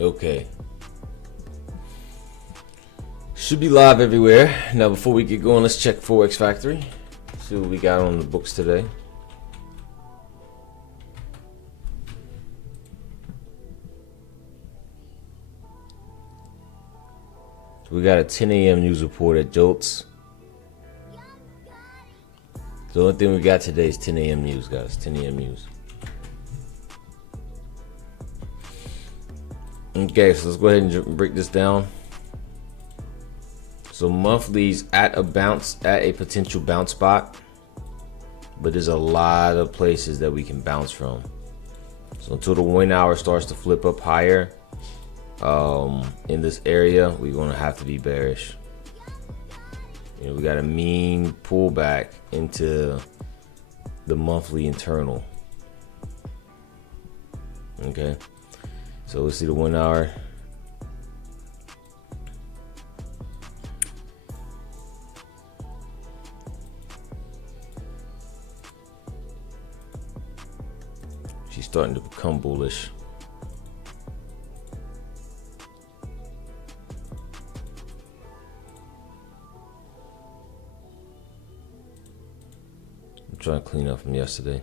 Okay. Should be live everywhere. Now, before we get going, let's check Forex Factory. See what we got on the books today. We got a 10 a.m. news report at Jolts. The only thing we got today is 10 a.m. news, guys. 10 a.m. news. Okay, so let's go ahead and break this down. So monthly's at a potential bounce spot, but there's a lot of places that we can bounce from. So until the 1 hour starts to flip up higher, in this area, we're gonna have to be bearish. You know, we got a mean pullback into the monthly internal. Okay, so let's see the 1 hour. She's starting to become bullish. I'm trying to clean up from yesterday.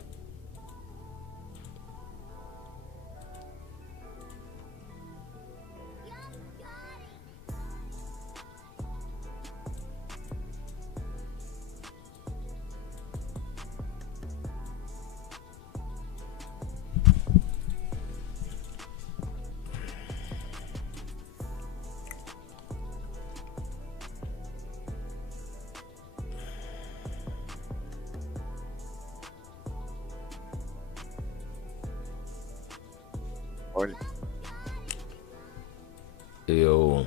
Yo.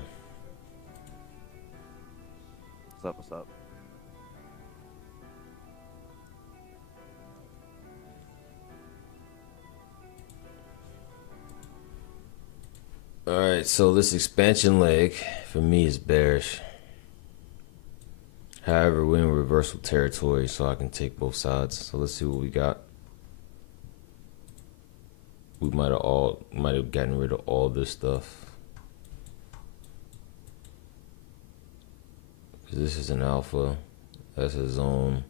What's up? What's up? All right, so this expansion leg for me is bearish. However, we're in reversal territory, so I can take both sides. So let's see what we got. We might have gotten rid of all this stuff. This is an alpha. That's a zone.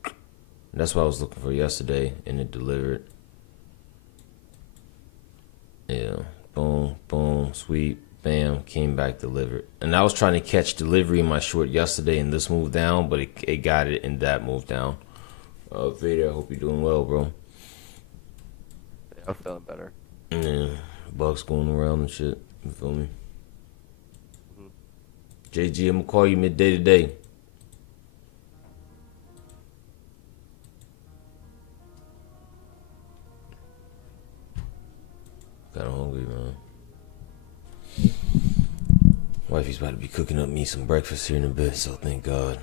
That's what I was looking for yesterday, and it delivered. Yeah, boom, boom, sweep, bam, came back, delivered. And I was trying to catch delivery in my short yesterday in this move down, but it got it in that move down. Vader, I hope you're doing well, bro. Yeah, I'm feeling better. Yeah, bugs going around and shit. You feel me? JG, I'm gonna call you midday today. Kinda hungry, man. Wifey's about to be cooking up me some breakfast here in a bit, so thank God.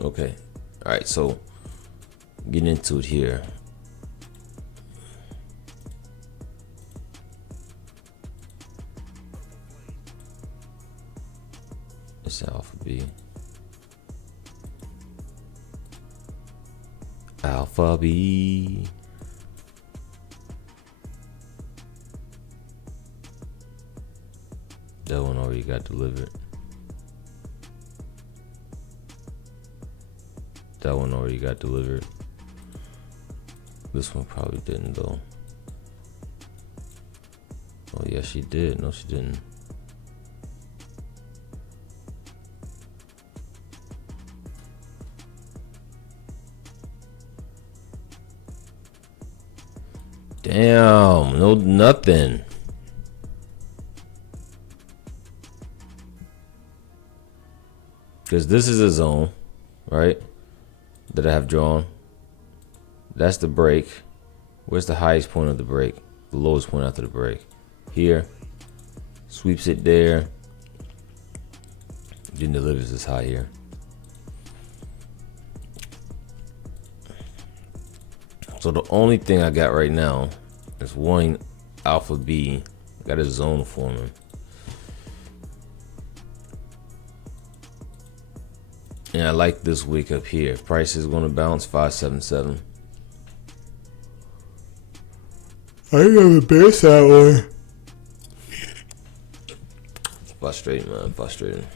Okay. Alright, so getting into it here. It's Alpha B. Alpha B. That one already got delivered. That one already got delivered. This one probably didn't though. Oh yeah, she did. No, she didn't. Damn, no, nothing. Because this is a zone, right, that I have drawn. That's the break. Where's the highest point of the break? The lowest point after the break. Here. Sweeps it there. Then delivers this high here. So the only thing I got right now is one Alpha B. Got a zone forming. And I like this wick up here. Price is going to bounce 577. I never base that one. Frustrating, man. Frustrating.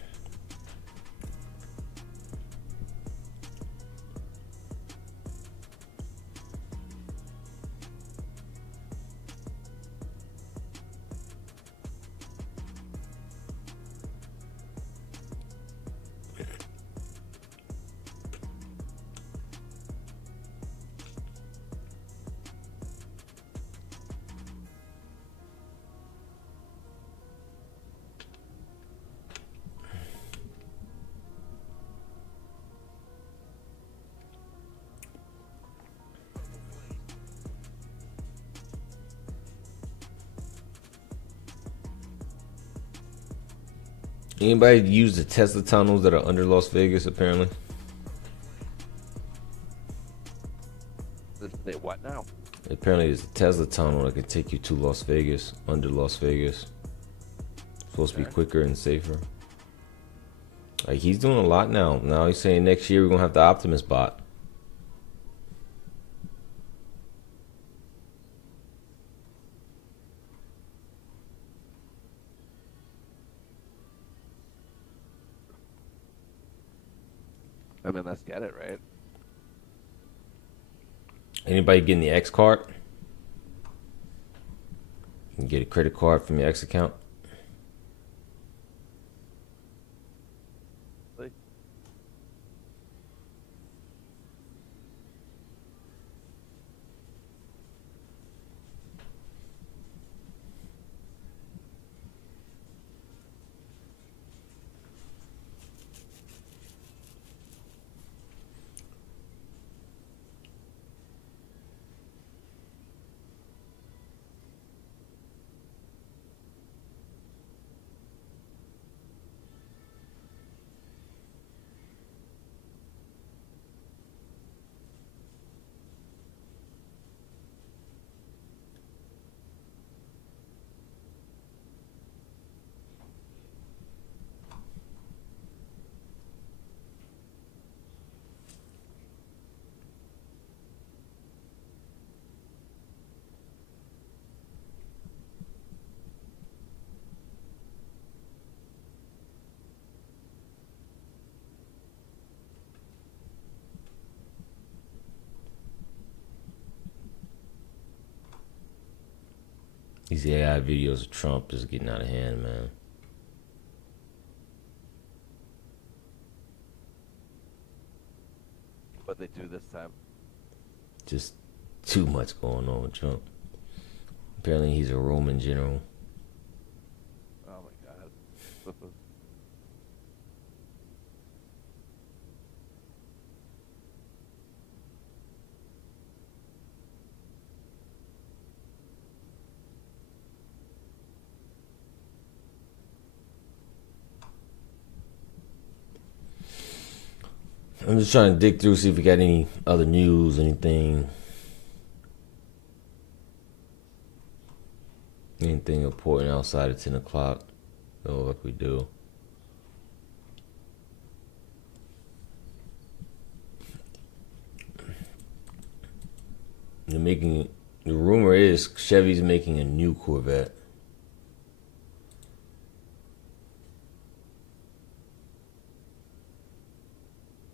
Anybody use the Tesla tunnels that are under Las Vegas? Apparently, What now? apparently there's a Tesla tunnel that can take you to Las Vegas, under Las Vegas. Supposed to be quicker and safer. Like, he's doing a lot now. Now he's saying next year we're gonna have the Optimus bot. I mean, let's get it, right? Anybody getting the X card? You can get a credit card from your X account. Like, These AI videos of Trump is getting out of hand, man. what they do this time? Just too much going on with Trump. Apparently he's a Roman general. Oh my god. I'm just trying to dig through, see if we got any other news, anything important outside of 10 o'clock. Oh, like we do. The rumor is Chevy's making a new Corvette.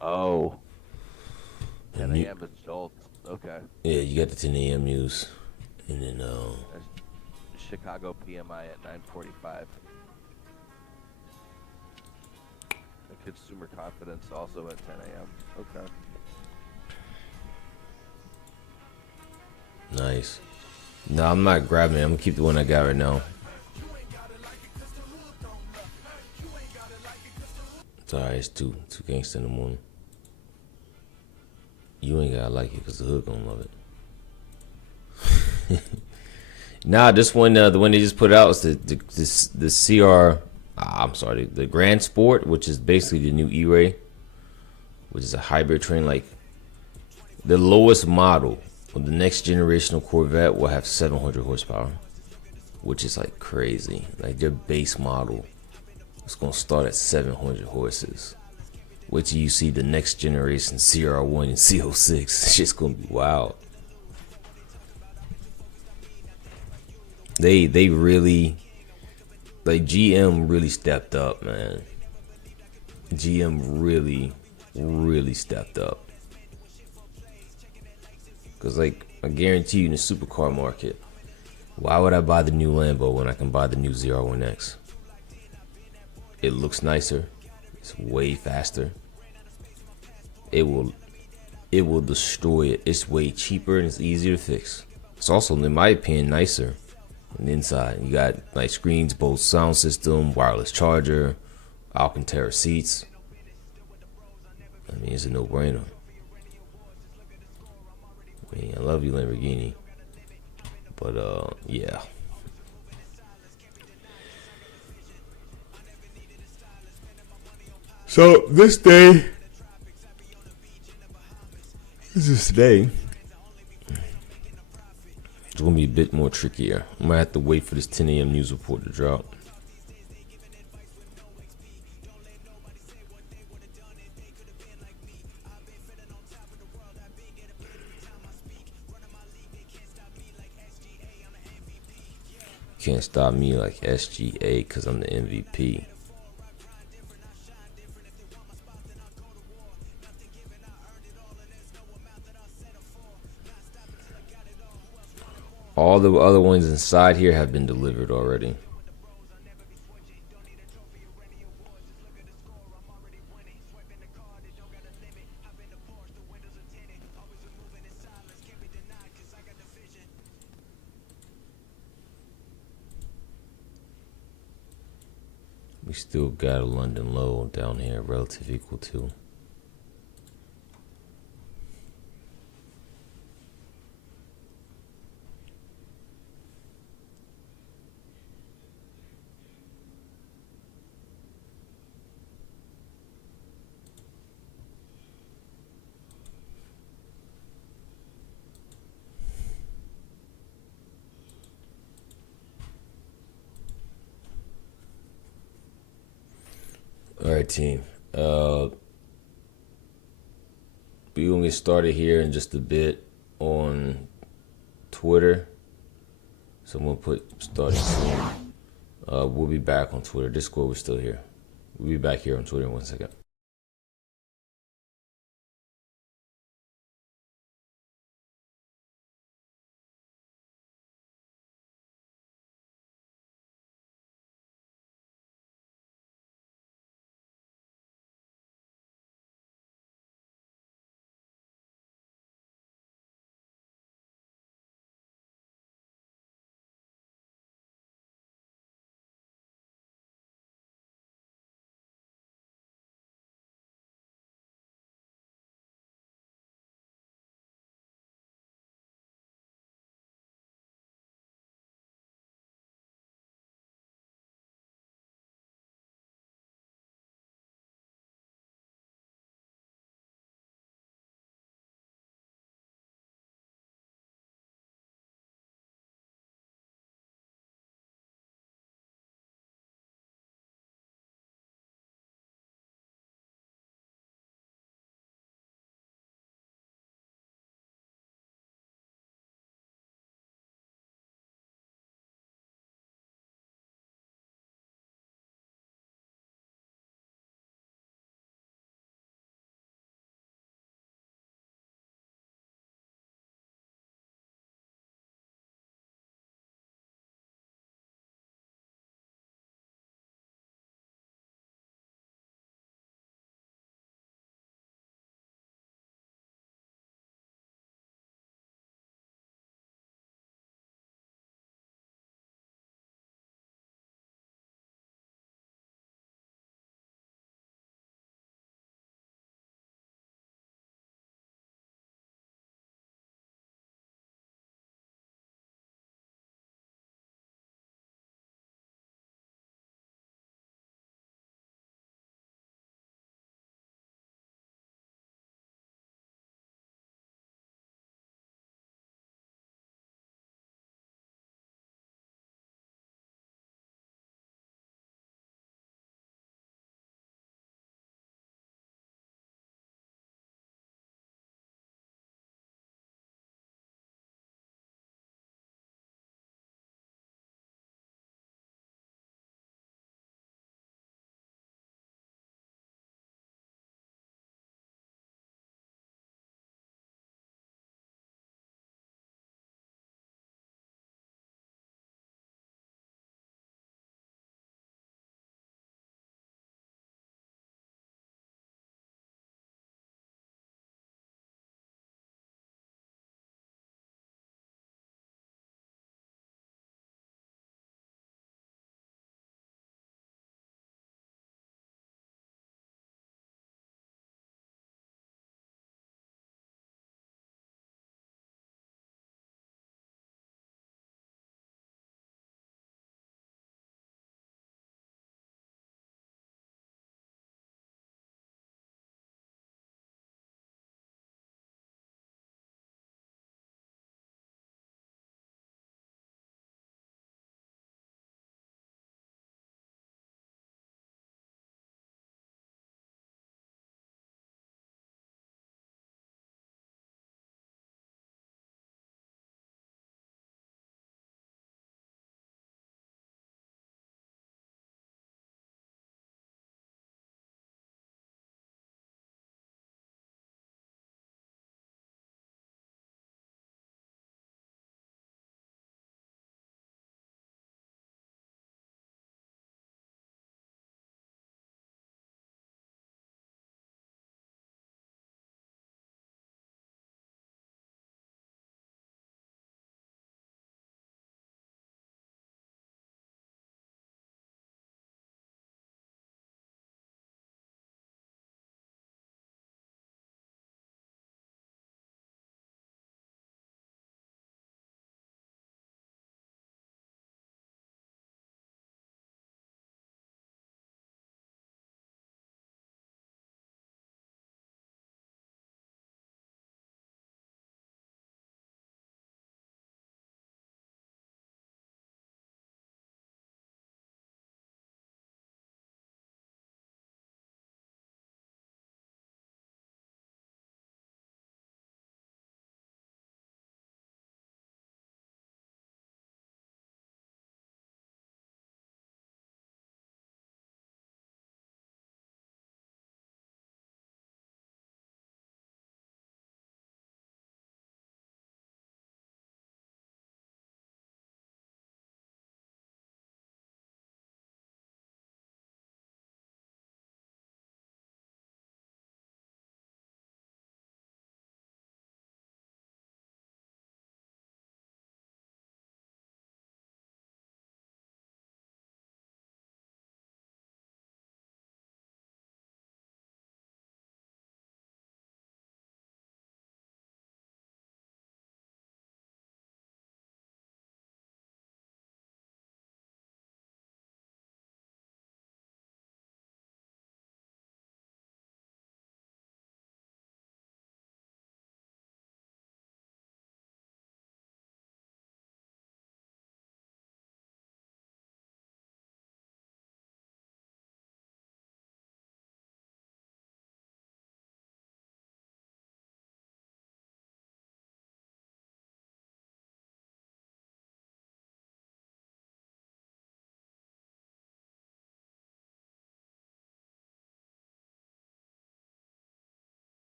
Oh. 10 a.m. is Jolt. Okay. Yeah, you got the 10 a.m. news. And then, There's Chicago PMI at 9:45. And consumer confidence also at 10 a.m. Okay. nice. No, I'm not grabbing it. I'm gonna keep the one I got right now. It's alright, it's too gangsta in the morning. You ain't gotta like it because the hood gonna love it. Nah, this one, the one they just put out is the CR. I'm sorry, the Grand Sport, which is basically the new E-Ray, which is a hybrid train. Like, the lowest model of the next generation of Corvette will have 700 horsepower, which is like crazy. Like, their base model is gonna start at 700 horses. Wait till you see the next generation CR1 and CO6. It's just gonna be wild. They really Like GM really stepped up, man. GM really stepped up. Cause like I guarantee you in the supercar market, why would I buy the new Lambo when I can buy the new ZR1X? It looks nicer. It's way faster. It will destroy it. It's way cheaper and it's easier to fix. It's also, in my opinion, nicer on the inside. You got nice screens, Bose sound system, wireless charger, Alcantara seats. I mean, it's a no-brainer. I mean, I love you, Lamborghini, but yeah. So this day, it's gonna be a bit more trickier. I might have to wait for this 10 a.m. news report to drop. Can't stop me like SGA because I'm the MVP. All the other ones inside here have been delivered already. We still got a London low down here, relative equal to. All right, team. We're gonna get started here in just a bit on Twitter. So I'm gonna put starting soon. We'll be back on Twitter. Discord, we're still here. We'll be back here on Twitter in 1 second.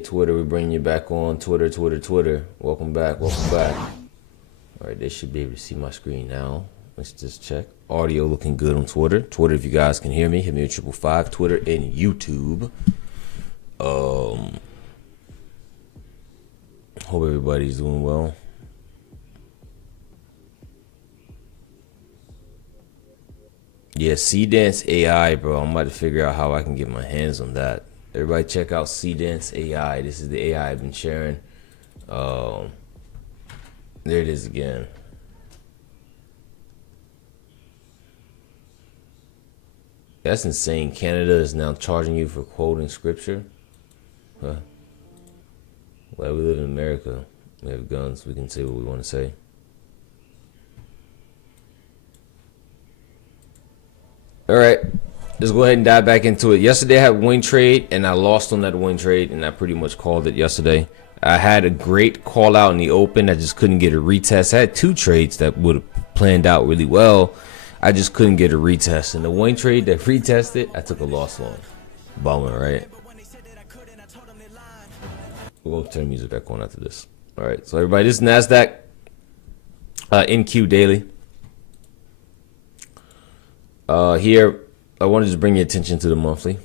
Twitter, we bring you back on Twitter. Welcome back. All right, they should be able to see my screen now. Let's just check. Audio looking good on Twitter. If you guys can hear me, hit me at 555. Twitter and YouTube. Hope everybody's doing well. Yeah, Seedance AI, bro. I'm about to figure out how I can get my hands on that. Everybody check out Seedance AI. This is the AI I've been sharing. There it is again. That's insane. Canada is now charging you for quoting scripture. Huh. Well, we live in America. We have guns. We can say what we want to say. All right. Let's go ahead and dive back into it. Yesterday I had win trade, and I lost on that win trade, and I pretty much called it yesterday. I had a great call out in the open. I just couldn't get a retest. I had 2 trades that would have planned out really well. I just couldn't get a retest. And the win trade that retested, I took a loss on. Bummer, right? We're going to turn music back on after this. All right. So, everybody, this is NASDAQ NQ Daily. Here, I wanted to bring your attention to the monthly.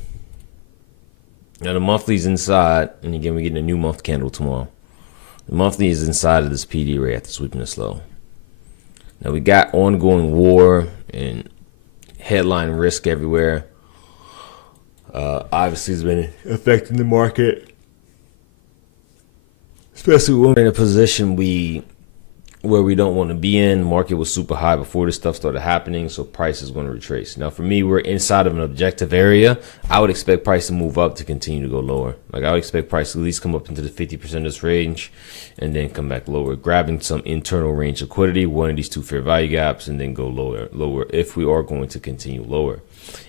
Now, the monthly's inside. And again, we're getting a new month candle tomorrow. The monthly is inside of this PD ray after sweeping this low. Now, we got ongoing war and headline risk everywhere. Obviously, it's been affecting the market, especially when we're in a position where we don't want to be in. The market was super high before this stuff started happening, so price is going to retrace. Now, for me, we're inside of an objective area. I would expect price to move up to continue to go lower. Like, I would expect price to at least come up into the 50% of this range and then come back lower, grabbing some internal range liquidity, one of these 2 fair value gaps, and then go lower if we are going to continue lower.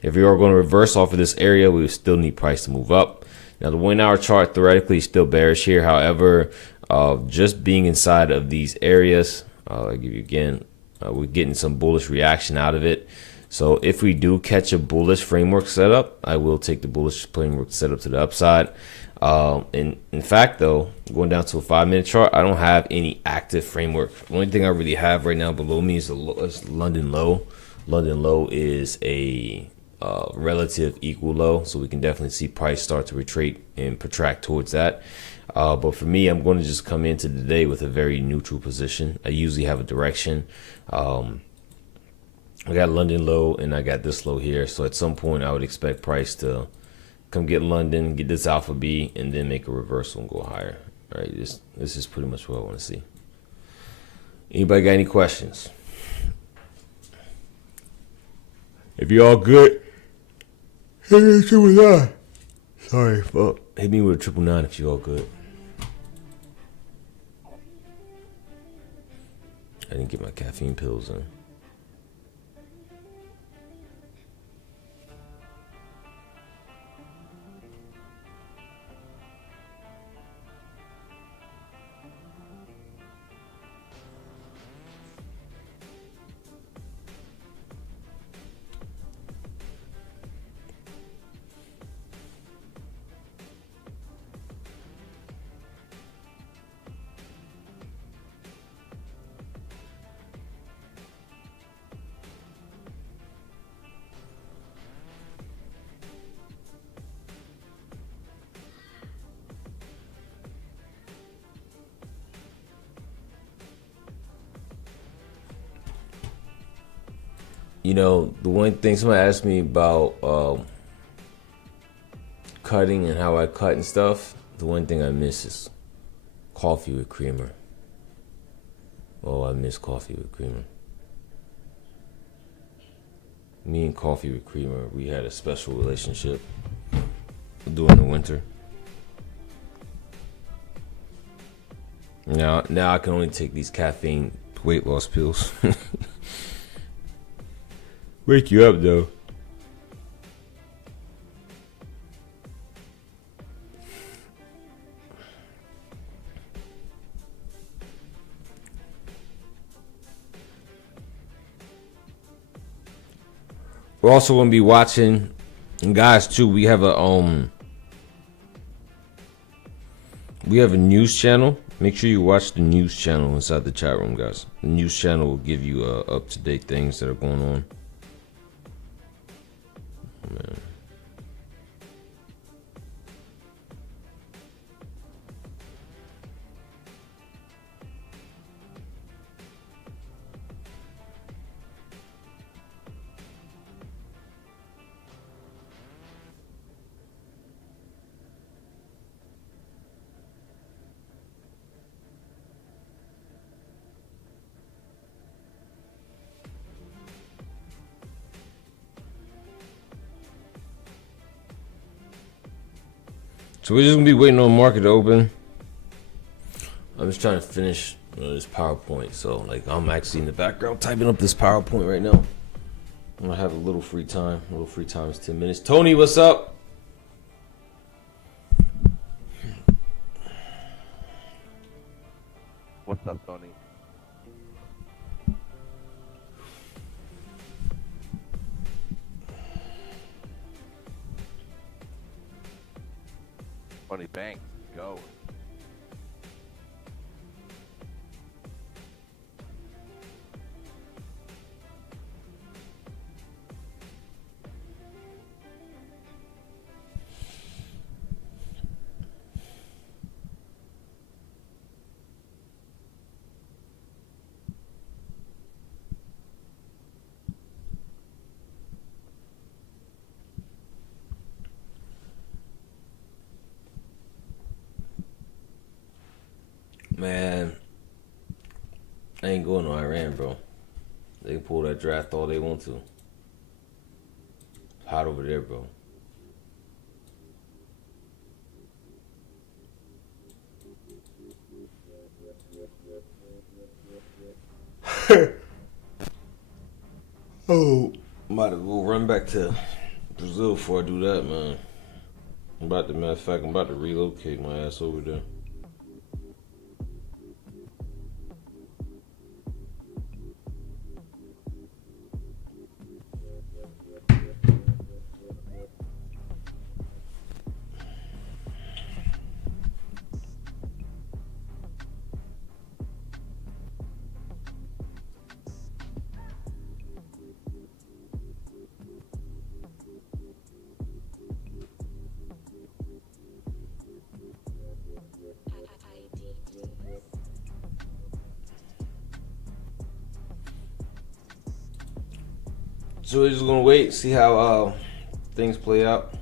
If we are going to reverse off of this area, we still need price to move up. Now, the 1 hour chart theoretically is still bearish here. However, just being inside of these areas, I'll give you again, we're getting some bullish reaction out of it. So if we do catch a bullish framework setup, I will take the bullish framework setup to the upside. In fact, though, going down to a 5-minute chart, I don't have any active framework. The only thing I really have right now below me is London low. London low is a relative equal low, so we can definitely see price start to retreat and protract towards that. But for me, I'm going to just come into the day with a very neutral position. I usually have a direction. I got London low and I got this low here. So at some point, I would expect price to come get London, get this alpha B, and then make a reversal and go higher. All right, this is pretty much what I want to see. Anybody got any questions? If you're all good, hit me with 999. Sorry, fuck. Hit me with a 999 if you're all good. I didn't get my caffeine pills in. You know, the one thing somebody asked me about cutting and how I cut and stuff, the one thing I miss is coffee with creamer. Oh, I miss coffee with creamer. Me and coffee with creamer, we had a special relationship during the winter. Now I can only take these caffeine weight loss pills. Wake you up, though. We're also going to be watching, and guys, too, we have a We have a news channel. Make sure you watch the news channel inside the chat room, guys. The news channel will give you up-to-date things that are going on. Man. So we're just gonna be waiting on the market to open. I'm just trying to finish this PowerPoint. So like I'm actually in the background typing up this PowerPoint right now. I'm gonna have a little free time. A little free time is 10 minutes. Tony, what's up? What's up, Tony? Tony Banks, go. Man, I ain't going to Iran, bro. They can pull that draft all they want to. It's hot over there, bro. Oh, might as well run back to Brazil before I do that, man. Matter of fact, I'm about to relocate my ass over there. So we're just gonna wait, see how things play out.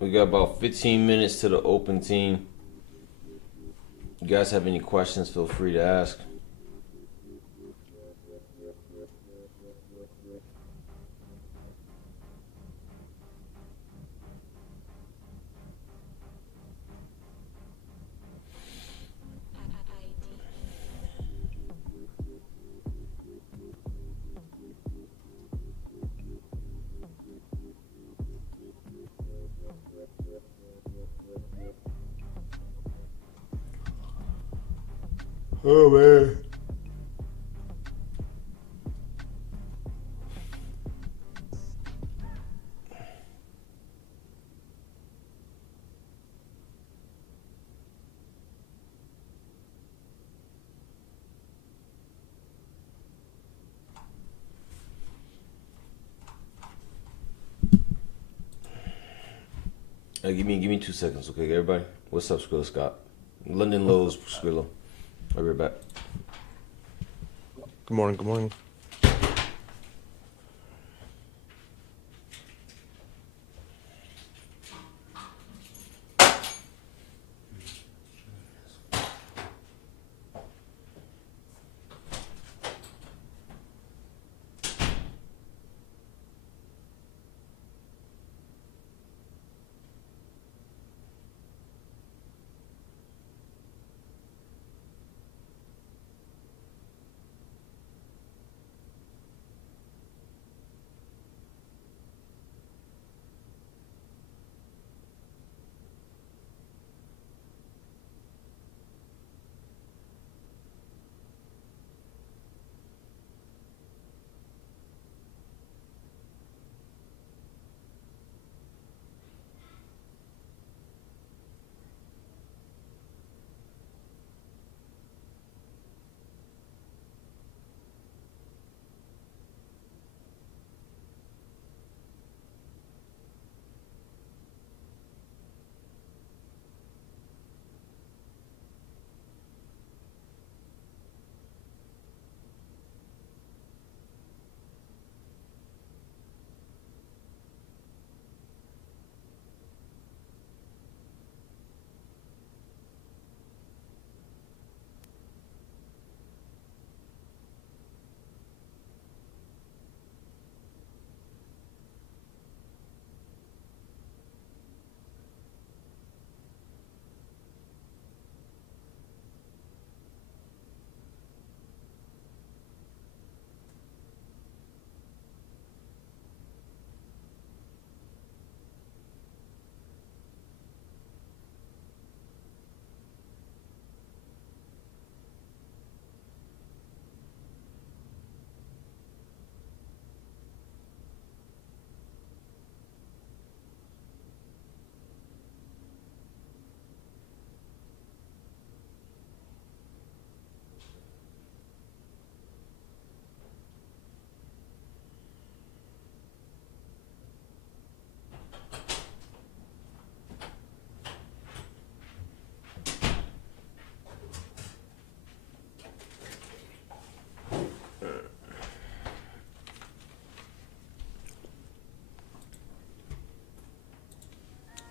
We got about 15 minutes to the open team. You guys have any questions, feel free to ask. Oh man. Give me 2 seconds, okay, everybody? What's up, Skrilla Scott? London Lows, Skrilla. I'll be right back. Good morning. Good morning.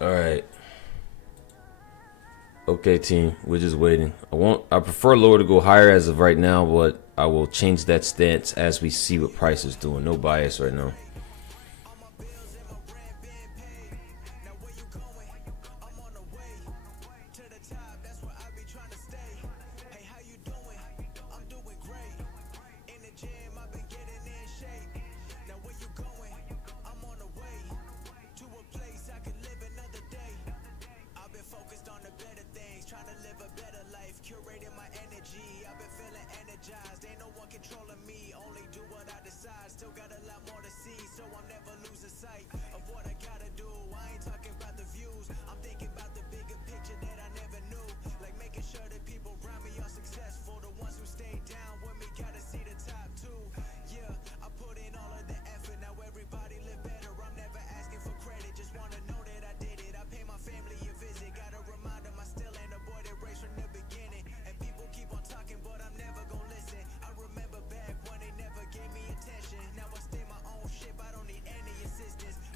All right. Okay, team. We're just waiting. I prefer lower to go higher as of right now, but I will change that stance as we see what price is doing. No bias right now.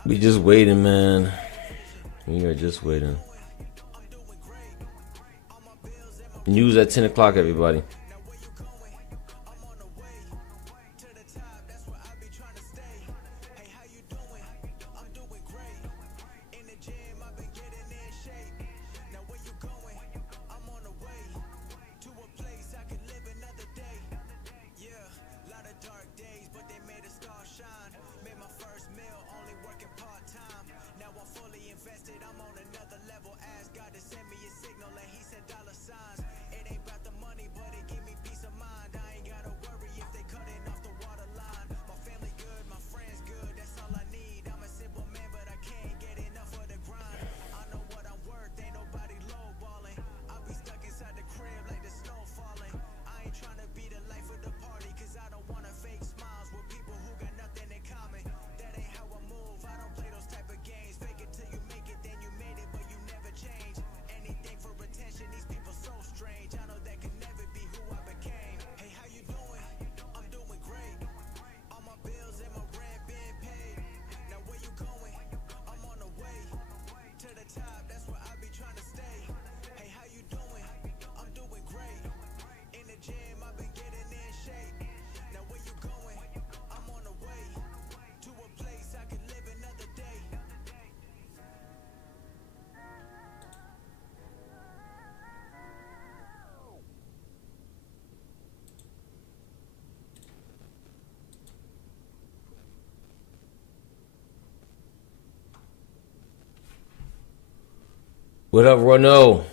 We just waiting, man. We are just waiting. News at 10 o'clock, everybody. What up, Rono?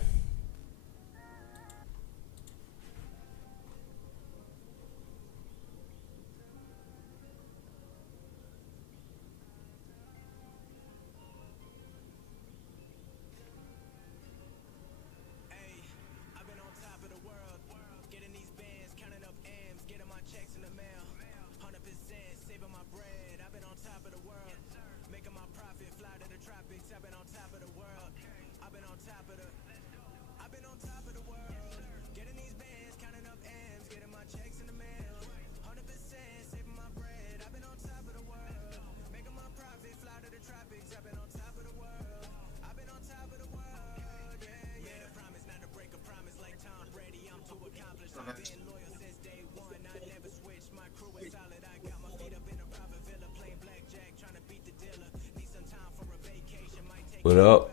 What up?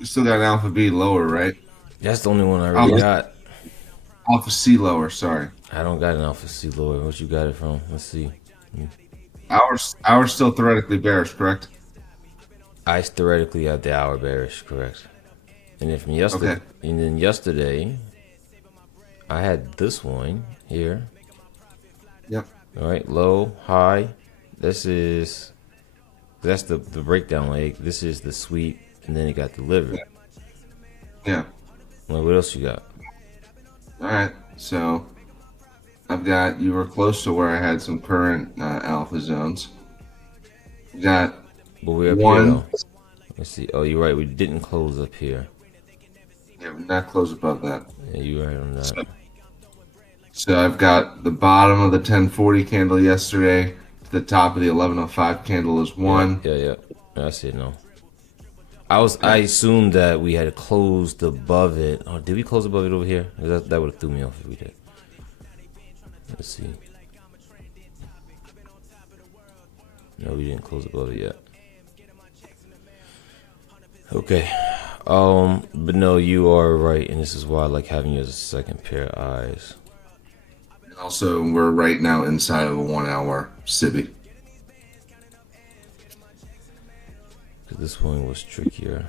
You still got an Alpha B lower, right? That's the only one I really got. Alpha C lower, sorry. I don't got an Alpha C lower. What you got it from? Let's see. Ours still theoretically bearish, correct? I theoretically have the hour bearish, correct? And then from yesterday, and then yesterday, I had this one here. Yep. All right, low, high. That's the breakdown leg. This is the sweep, and then it got delivered. Yeah. Well, what else you got? All right. So you were close to where I had some current alpha zones. You got But we're up one. here, though. Let's see. Oh, you're right. We didn't close up here. Yeah, we're not close above that. Yeah, you're right on that. So I've got the bottom of the 1040 candle yesterday to the top of the 1105 candle is one. Yeah. I see it now. I assumed that we had closed above it. Oh, did we close above it over here? That would have threw me off if we did. Let's see. No, we didn't close above it yet. Okay. But no, you are right, and this is why I like having you as a second pair of eyes. And also, we're right now inside of a 1 hour Cibi. Because this one was trickier.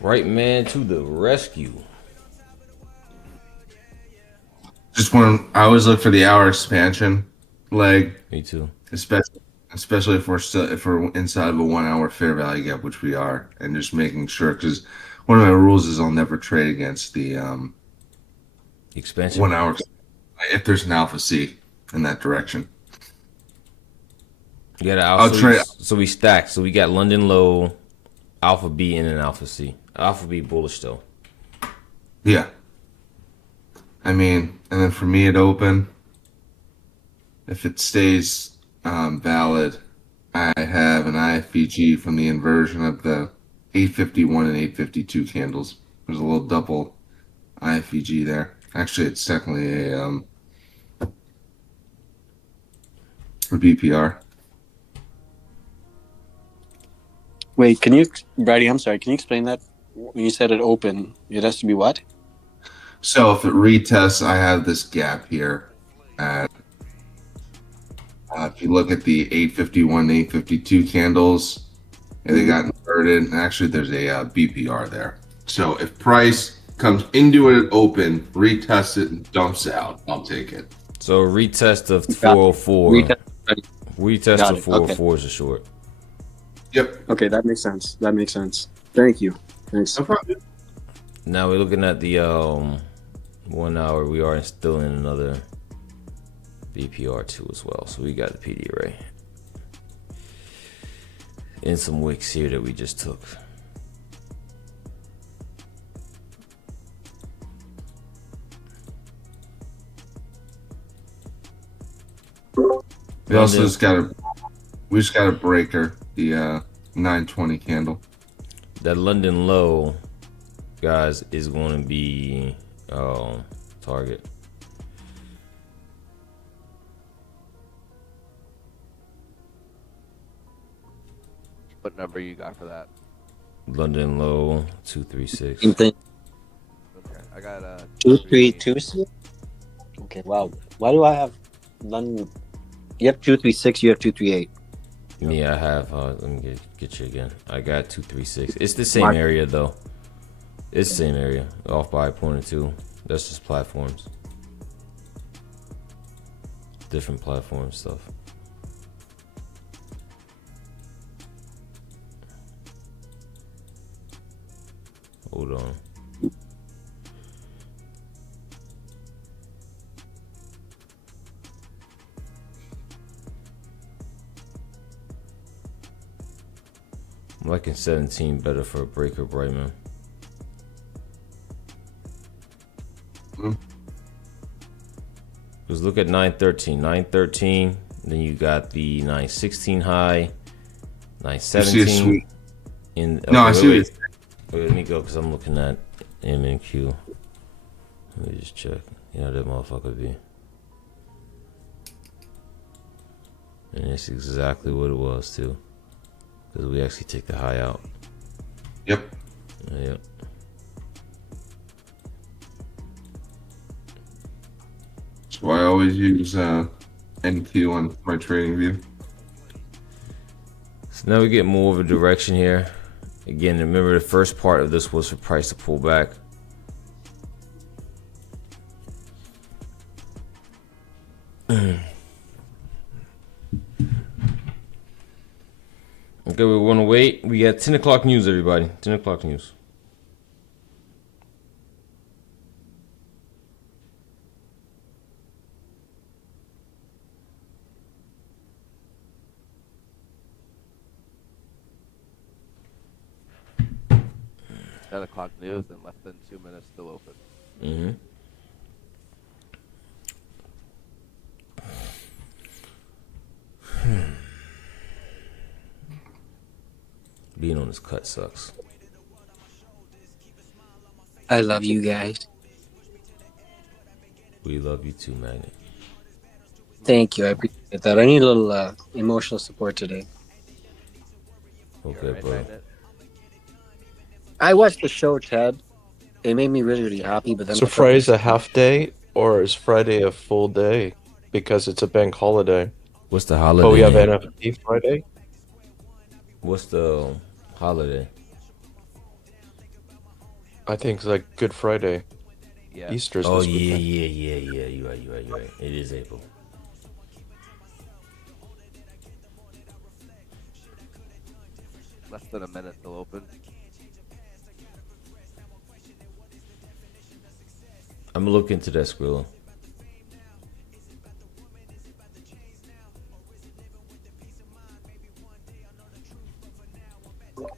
Right man to the rescue. I always look for the hour expansion leg. Me too. Especially if we're inside of a 1 hour fair value gap, which we are, and just making sure, because one of my rules is I'll never trade against the expansion 1 hour if there's an alpha C in that direction. You got an alpha. So we stacked. So we got London low, alpha B, and an alpha C. Alpha B bullish though. Yeah. I mean, and then for me at open, if it stays valid, I have an IFVG from the inversion of the 851 and 852 candles. There's a little double IFVG there. Actually, it's technically a BPR. Wait, Brady, I'm sorry, can you explain that? When you said it open, it has to be what? So if it retests, I have this gap here. If you look at the 851, 852 candles, and they got inverted. Actually, there's a BPR there. So if price comes into it open, retests it, and dumps out, I'll take it. So retest of 404. Retest of 404 is a short. Yep. Okay, that makes sense. Thank you. Thanks. No problem. Now we're looking at the 1 hour. We are still in another BPR2 as well. So we got the PD array and some wicks here that we just took. We just got a breaker, the 920 candle. That London low, guys, is going to be target. What number you got for that? London low 236. Okay, I got 232. Okay, wow. Why do I have London? You have 236. You have 238. Me, I have. Let me get you again. I got 236. It's the same Mark. area though. It's the same area. Off by a point or two. That's just platforms. Different platform stuff. Hold on. I'm liking 17 better for a breaker, Brightman. Because look at 913. 913, then you got the 916 high, You see a 917. sweet. In, No, I see what Wait, let me go because I'm looking at M and Q. Let me just check. You know that motherfucker be. And it's exactly what it was too. Because we actually take the high out. Yep. Yep. So I always use NQ on my trading view. So now we get more of a direction here. Again, remember the first part of this was for price to pull back. Okay, we want to wait. We got 10 o'clock news, everybody. 10 o'clock news. Ten o'clock news and less than 2 minutes still open. Mm-hmm. Being on this cut sucks. I love you guys. We love you too, Magnet. Thank you. I appreciate that. I need a little emotional support today. Okay, Right, bro. Magnet? I watched the show, Ted. It made me really, really happy. But then So Friday's a half day, or is Friday a full day? Because it's a bank holiday. What's the holiday? Oh, we have name? NFT Friday? What's the holiday? I think it's like Good Friday. Yeah. Easter's Oh this yeah, weekend. yeah. You're right. It is April. Less than a minute till open. I'm gonna look into that, Skrilla.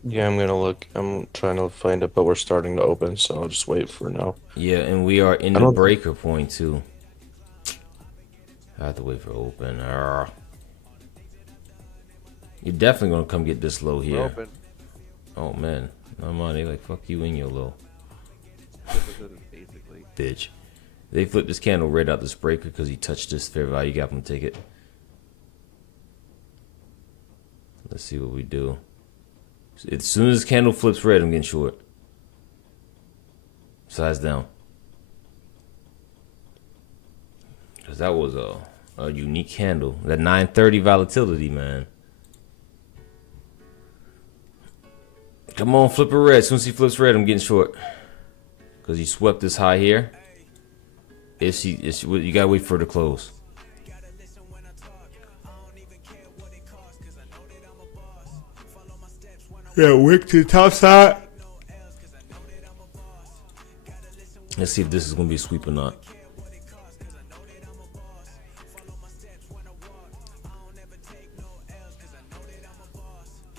Yeah, I'm gonna look. I'm trying to find it, but we're starting to open, so I'll just wait for now. Yeah, and we are in I the don't- breaker point too. I have to wait for open. You're definitely gonna come get this low We're here. open. Oh man, I'm on. They like fuck you in your low, Basically. bitch. They flipped this candle right out this breaker because he touched this fair value gap and ticket. Let's see what we do. As soon as this candle flips red, I'm getting short. Size down. Because that was a unique candle. That 930 volatility, man. Come on, flip it red. As soon as he flips red, I'm getting short. Because he swept this high here. You gotta wait for it to close. Yeah, wick to the top side. Let's see if this is gonna be a sweep or not.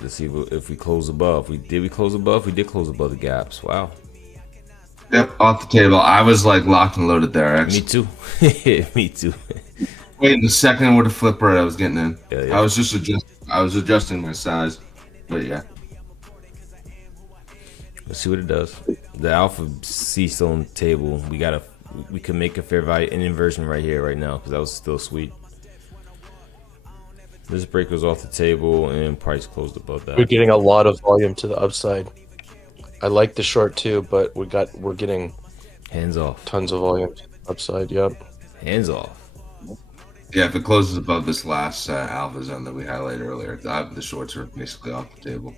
Let's see if we close above. Did we close above? We did close above the gaps. Wow. Yep, off the table. I was like locked and loaded there. Me Actually, too. Me too. wait a second with a flipper. I was getting in. Yeah. I was just adjusting my size. But yeah, Let's see what it does. The alpha C still on the table. We can make a fair value an inversion right here, right now, because that was still sweet. This break was off the table and price closed above that. We're getting a lot of volume to the upside. I like the short too, but we're getting Hands off. tons of volume to the upside. Yep. Hands off. Yeah, if it closes above this last alpha zone that we highlighted earlier, the shorts are basically off the table.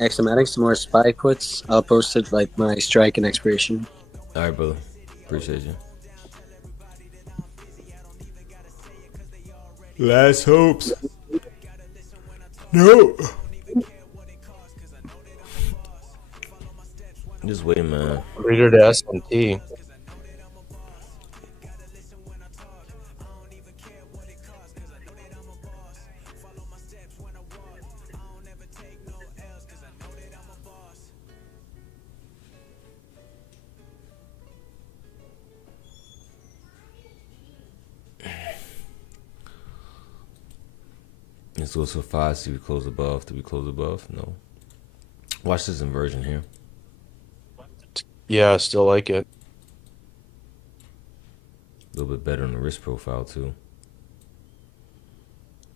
X, I'm adding some more spy puts. I'll post it like my strike and expiration. All right, brother. Appreciate you. Last hopes. No. Just wait, man. Reader to S&T. Let's go to 5. See if we close above. Did we close above? No. Watch this inversion here. Yeah, I still like it. A little bit better on the risk profile too.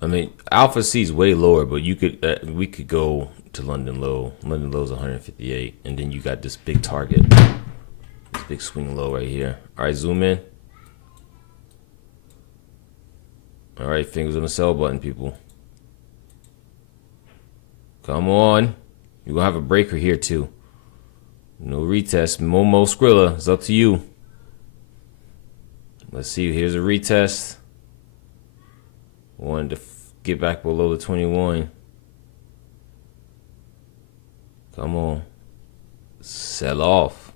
I mean, Alpha C is way lower, but you could we could go to London low. London low is 158, and then you got this big target, this big swing low right here. All right, zoom in. All right, fingers on the sell button, people. Come on, you're gonna have a breaker here too. No retest. Momo Skrilla, it's up to you. Let's see. Here's a retest. Wanted to get back below the 21. Come on. Sell off.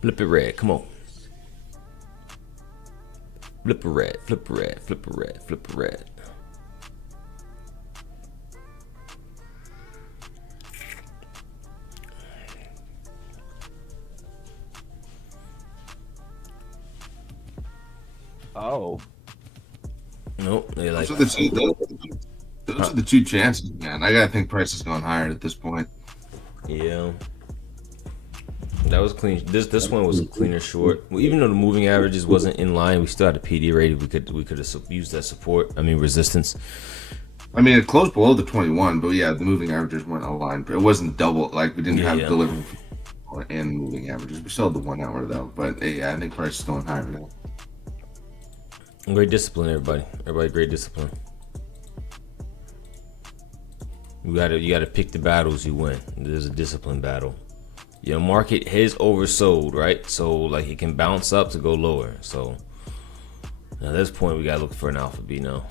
Flip it red. Come on. Flip a red, flip a red, flip a red, flip a red. Oh, Nope, they like. Those are the two chances, man. I gotta think price has gone higher at this point. Yeah. That was clean. This one was a cleaner short. Well, even though the moving averages wasn't in line, we still had a PD rated. We could have used that support. I mean resistance. I mean, it closed below the 21, but yeah, the moving averages weren't aligned. It wasn't double, like we didn't have delivery and moving averages. We still had the 1 hour though, but yeah, I think price is going higher now. Great discipline, everybody. Everybody, great discipline. You gotta pick the battles you win. There's a discipline battle. Your market is oversold, right? So like it can bounce up to go lower. So at this point, we gotta look for an alpha B now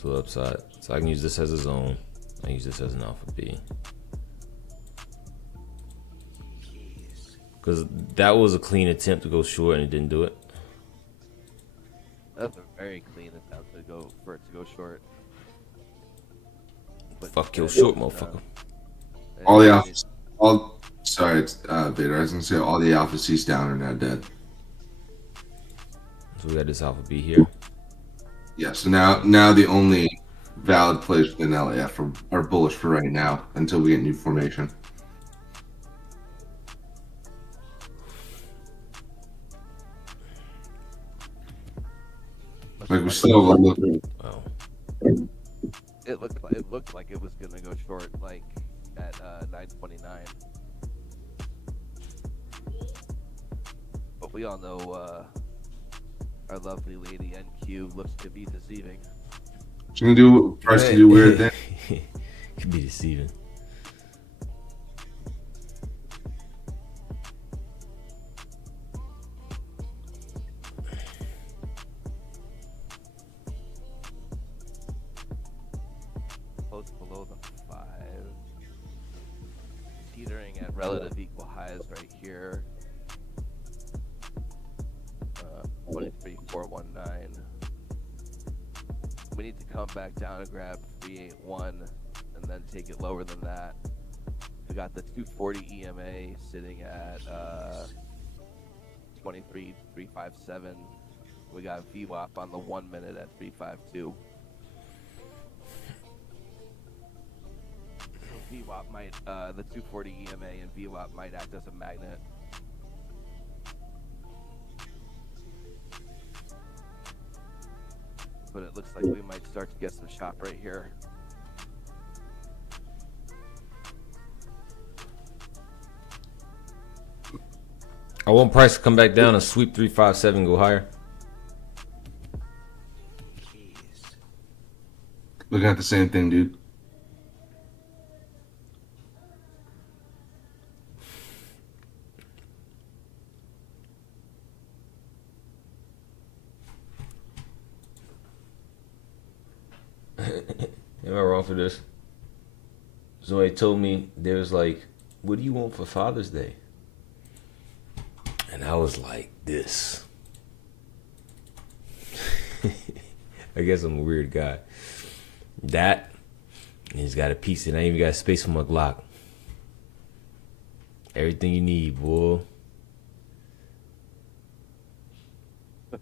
to the upside. So I can use this as a zone. I use this as an alpha B. Because that was a clean attempt to go short and it didn't do it. that's a very clean attempt to go for it to go short. But Fuck your short, motherfucker. All the alpha, sorry, it's Vader. I was gonna say all the alpha C's down are now dead. So we got this alpha B here. Yeah, so now the only valid plays within LAF are bullish for right now until we get new formation. Like we still have a look. Wow. it looked like it was gonna go short, like at 929. But we all know our lovely lady NQ looks to be deceiving. She's gonna do price to do weird things. Could be deceiving. Close below the 5. Teetering at relative equal highs right here. 23,419. We need to come back down and grab 381 and then take it lower than that. We got the 240 EMA sitting at 23,357. We got VWAP on the 1 minute at 352. VWAP might, the 240 EMA and VWAP might act as a magnet. but it looks like we might start to get some shop right here. I want price to come back down and sweep 357, go higher. Looking at the same thing, dude. Am I wrong for this? Zoe told me, there was like, what do you want for Father's Day? And I was like, this. I guess I'm a weird guy. That, and he's got a piece, and I even got space for my Glock. Everything you need, boy.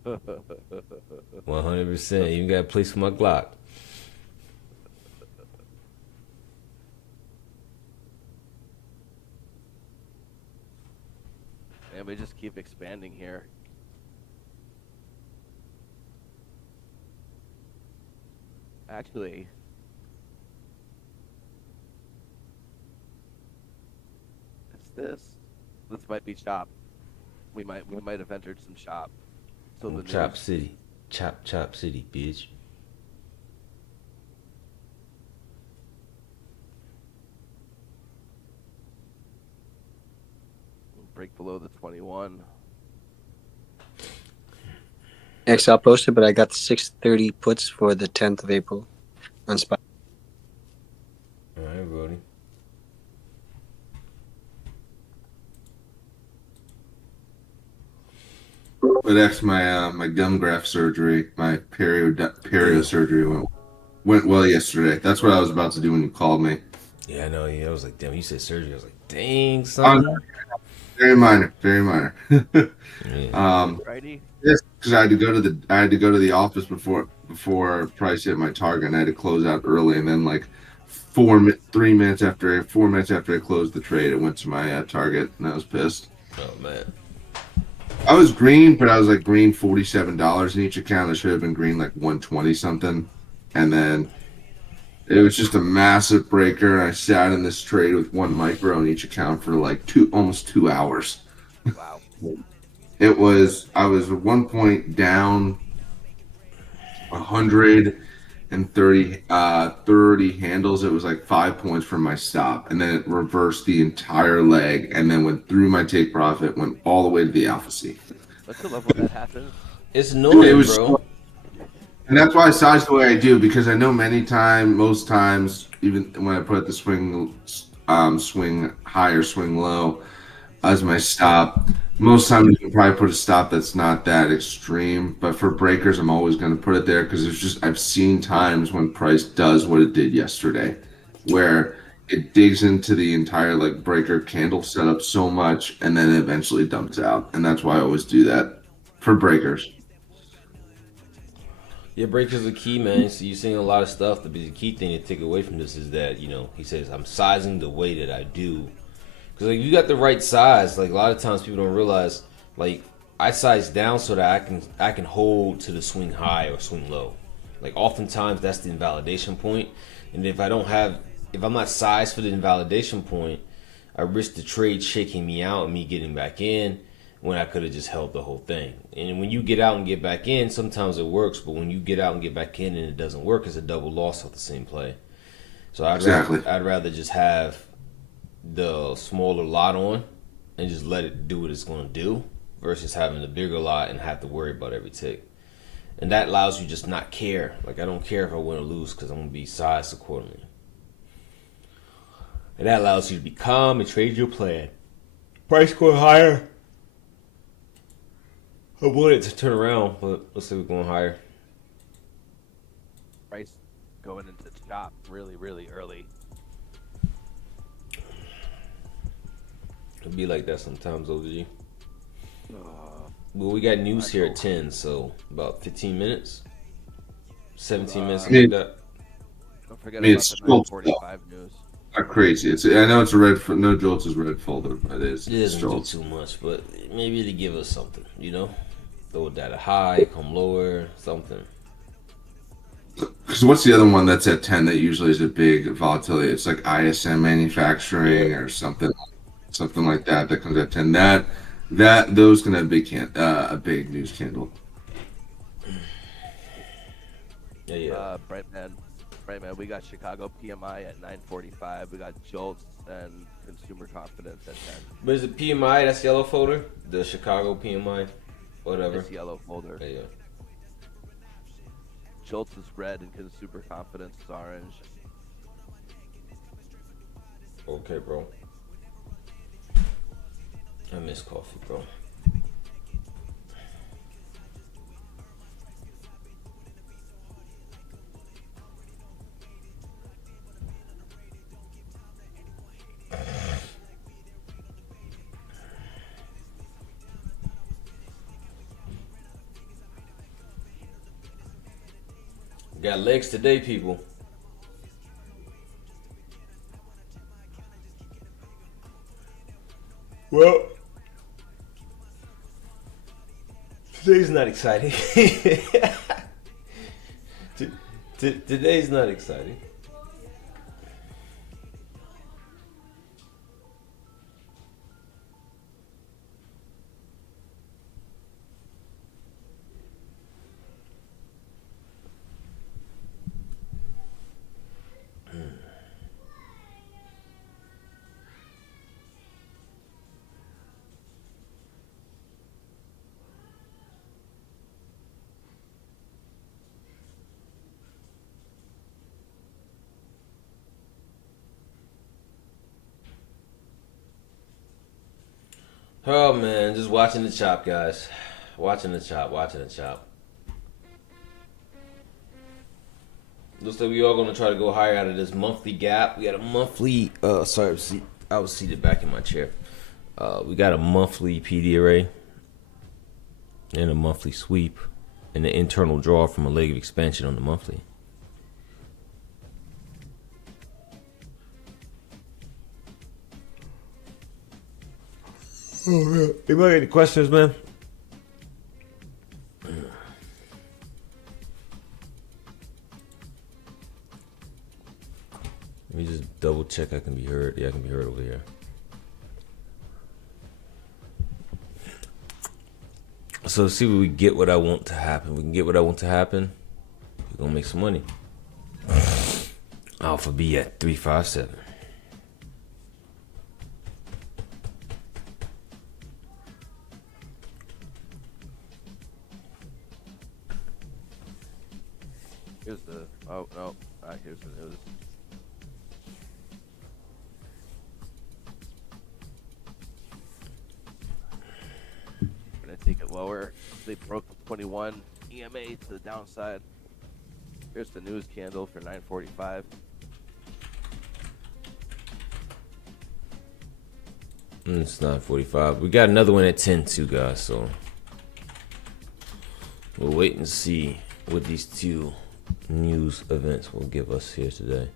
$100%. Even got a place for my Glock. And we just keep expanding here. Actually, it's this. This might be shop. We might have entered some shop. So the Chop news- City. Chop City, bitch. break below the 21. XL posted, but I got the 6:30 puts for the 10th of April on spot. All right, Brody. But after my gum graft surgery, my perio surgery went well yesterday. That's what I was about to do when you called me. Yeah, I know. Yeah, I was like, damn, you said surgery. I was like, dang, son. Very minor, very minor. Yeah. Righty? Yes, because I had to go to the office before Price hit my target, and I had to close out early. And then like 4 minutes after I closed the trade, it went to my target, and I was pissed. Oh man. I was green, but I was like green $47 in each account. I should have been green like 120 something, and then it was just a massive breaker. And I sat in this trade with one micro in each account for like almost 2 hours. Wow. I was at one point down 130 handles. It was like 5 points from my stop, and then it reversed the entire leg, and then went through my take profit, went all the way to the alpha C. What's the level that happens? It's annoying, It was- bro. And that's why I size the way I do, because I know most times, even when I put the swing high or swing low as my stop, most times you can probably put a stop that's not that extreme. But for breakers, I'm always going to put it there because I've seen times when price does what it did yesterday, where it digs into the entire like breaker candle setup so much, and then it eventually dumps out. And that's why I always do that for breakers. Yeah, breakers are key, man. So you're seeing a lot of stuff. The key thing to take away from this is that, he says, I'm sizing the way that I do. Because, like, you got the right size. Like, a lot of times people don't realize, like, I size down so that I can hold to the swing high or swing low. Like, oftentimes that's the invalidation point. And if I'm not sized for the invalidation point, I risk the trade shaking me out and me getting back in, when I could have just held the whole thing. And when you get out and get back in, sometimes it works, but when you get out and get back in and it doesn't work, it's a double loss off the same play. So I'd rather just have the smaller lot on and just let it do what it's going to do versus having the bigger lot and have to worry about every tick. And that allows you just not care. Like, I don't care if I win or lose because I'm going to be sized accordingly. And that allows you to be calm and trade your plan. Price going higher. I want it to turn around, but let's say we're going higher. Price going into the shop really, really early. It'll be like that sometimes, OG. Well, we got news here at 10, so about 15 minutes. 17 minutes, something like that. Don't forget I mean, about it's the still 945 news. Not crazy. I know it's a red. No Jolts is red folder, but it is. It doesn't do Jolts. too much, but maybe to give us something, Throw it at a high, come lower, something. Because what's the other one that's at 10 that usually is a big volatility? It's like ISM manufacturing or something like that that comes at 10. Those can have a big news candle. Yeah. Brightman, we got Chicago PMI at 945. We got Jolts and consumer confidence at 10. But is it PMI? That's yellow folder. The Chicago PMI, whatever. It's yellow folder. Yeah. Jolts is red and consumer confidence is orange. Okay, bro. I miss coffee, bro. Got legs today, people. Well, today's not exciting. Today's not exciting. Oh man, just watching the chop, guys. Watching the chop. Looks like we all gonna try to go higher out of this monthly gap. We got a monthly. Sorry, I was seated back in my chair. We got a monthly PD array and a monthly sweep and the internal draw from a leg of expansion on the monthly. Oh man, anybody got any questions, man? Let me just double check I can be heard. Yeah, I can be heard over here. So see if we get what I want to happen. We can get what I want to happen. We're gonna make some money. Alpha B at 357. Here's the here's the news. Gonna take it lower. They broke the 21 EMA to the downside. Here's the news candle for 945. It's 9:45. We got another one at 10 too, guys. So we'll wait and see what these two news events will give us here today.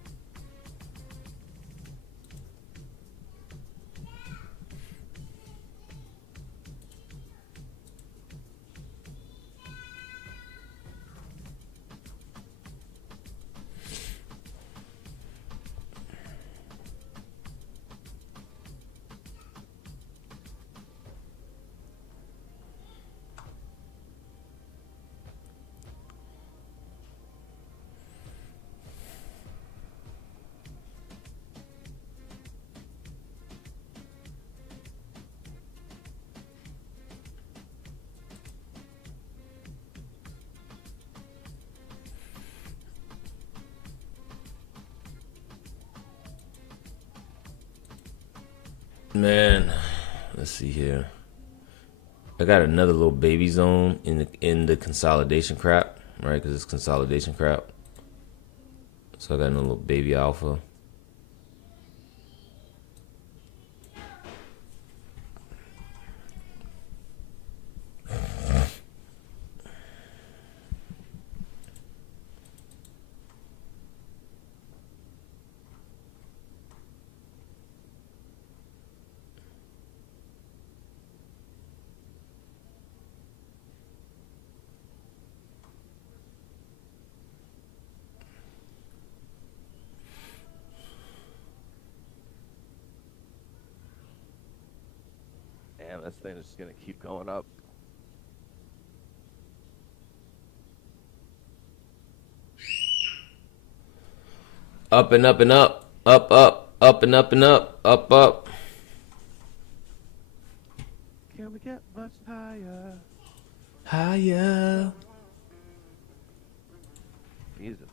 Man, let's see here. I got another little baby zone in the consolidation crap, right? Because it's consolidation crap. So I got another little baby alpha. this thing is just gonna keep going up. Up and up and up. Up, up and up and up. Up, up. Can we get much higher? Higher. Jesus,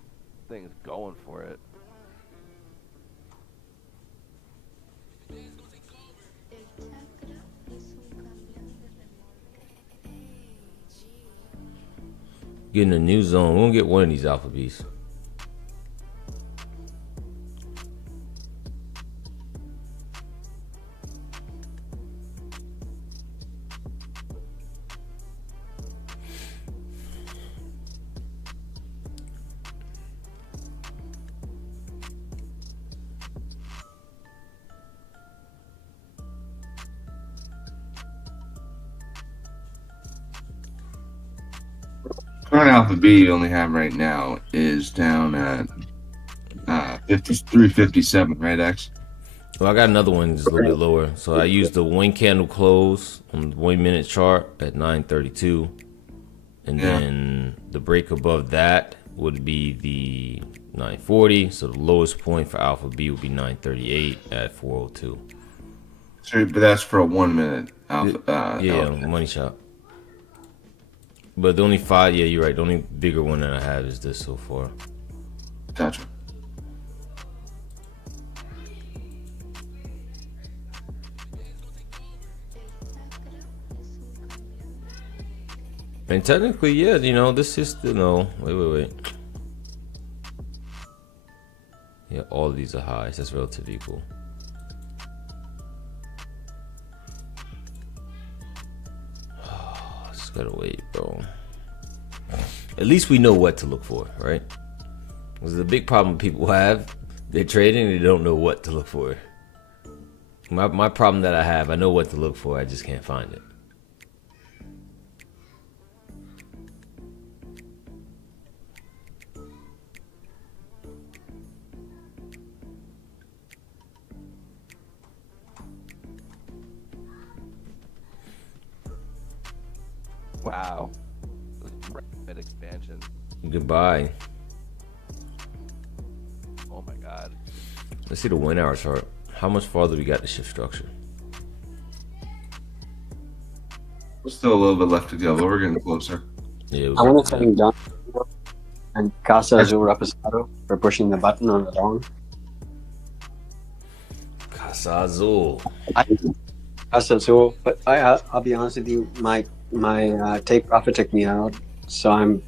thing's going for it. Getting a new zone. We'll get one of these Alpha Bees. Current Alpha B you only have right now is down at 53.57, right, X? Well, I got another one just a little bit lower. So I used the wing candle close on the 1 minute chart at 9:32. And Yeah. then the break above that would be the 9:40. So the lowest point for Alpha B would be 9:38 at 4:02. So, but that's for a 1 minute alpha. Yeah, alpha. money shot. But the only five, yeah, you're right. The only bigger one that I have is this so far. Gotcha. And technically, yeah, you know, this is still no. Wait. Yeah, all of these are highs. That's relatively equal. Just gotta wait, bro. At least we know what to look for, right? Because the big problem people have, they're trading and they don't know what to look for. My problem that I have, I know what to look for, I just can't find it. Wow. Rapid expansion. Goodbye. Oh my god. Let's see the 1 hour chart. How much farther we got to shift structure? There's still a little bit left to go, but we're getting closer. Yeah, I want to thank Don and Casa Azul Reposado for pushing the button on the dawn. Casa Azul. Casa Azul, but I'll be honest with you, my take profit took me out, so I'm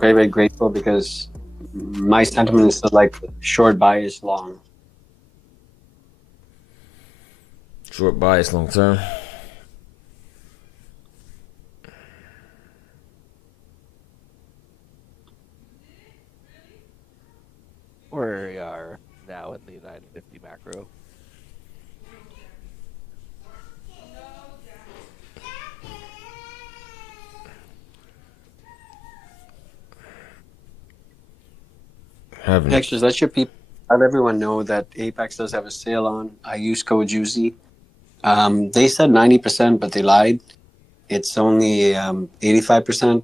very, very grateful because my sentiment is still like short bias long. Short bias, long term. We are now in the 950 macro. Having Actually, let your people, let everyone know that Apex does have a sale on. I use code Juicy. They said 90%, but they lied. It's only 85%.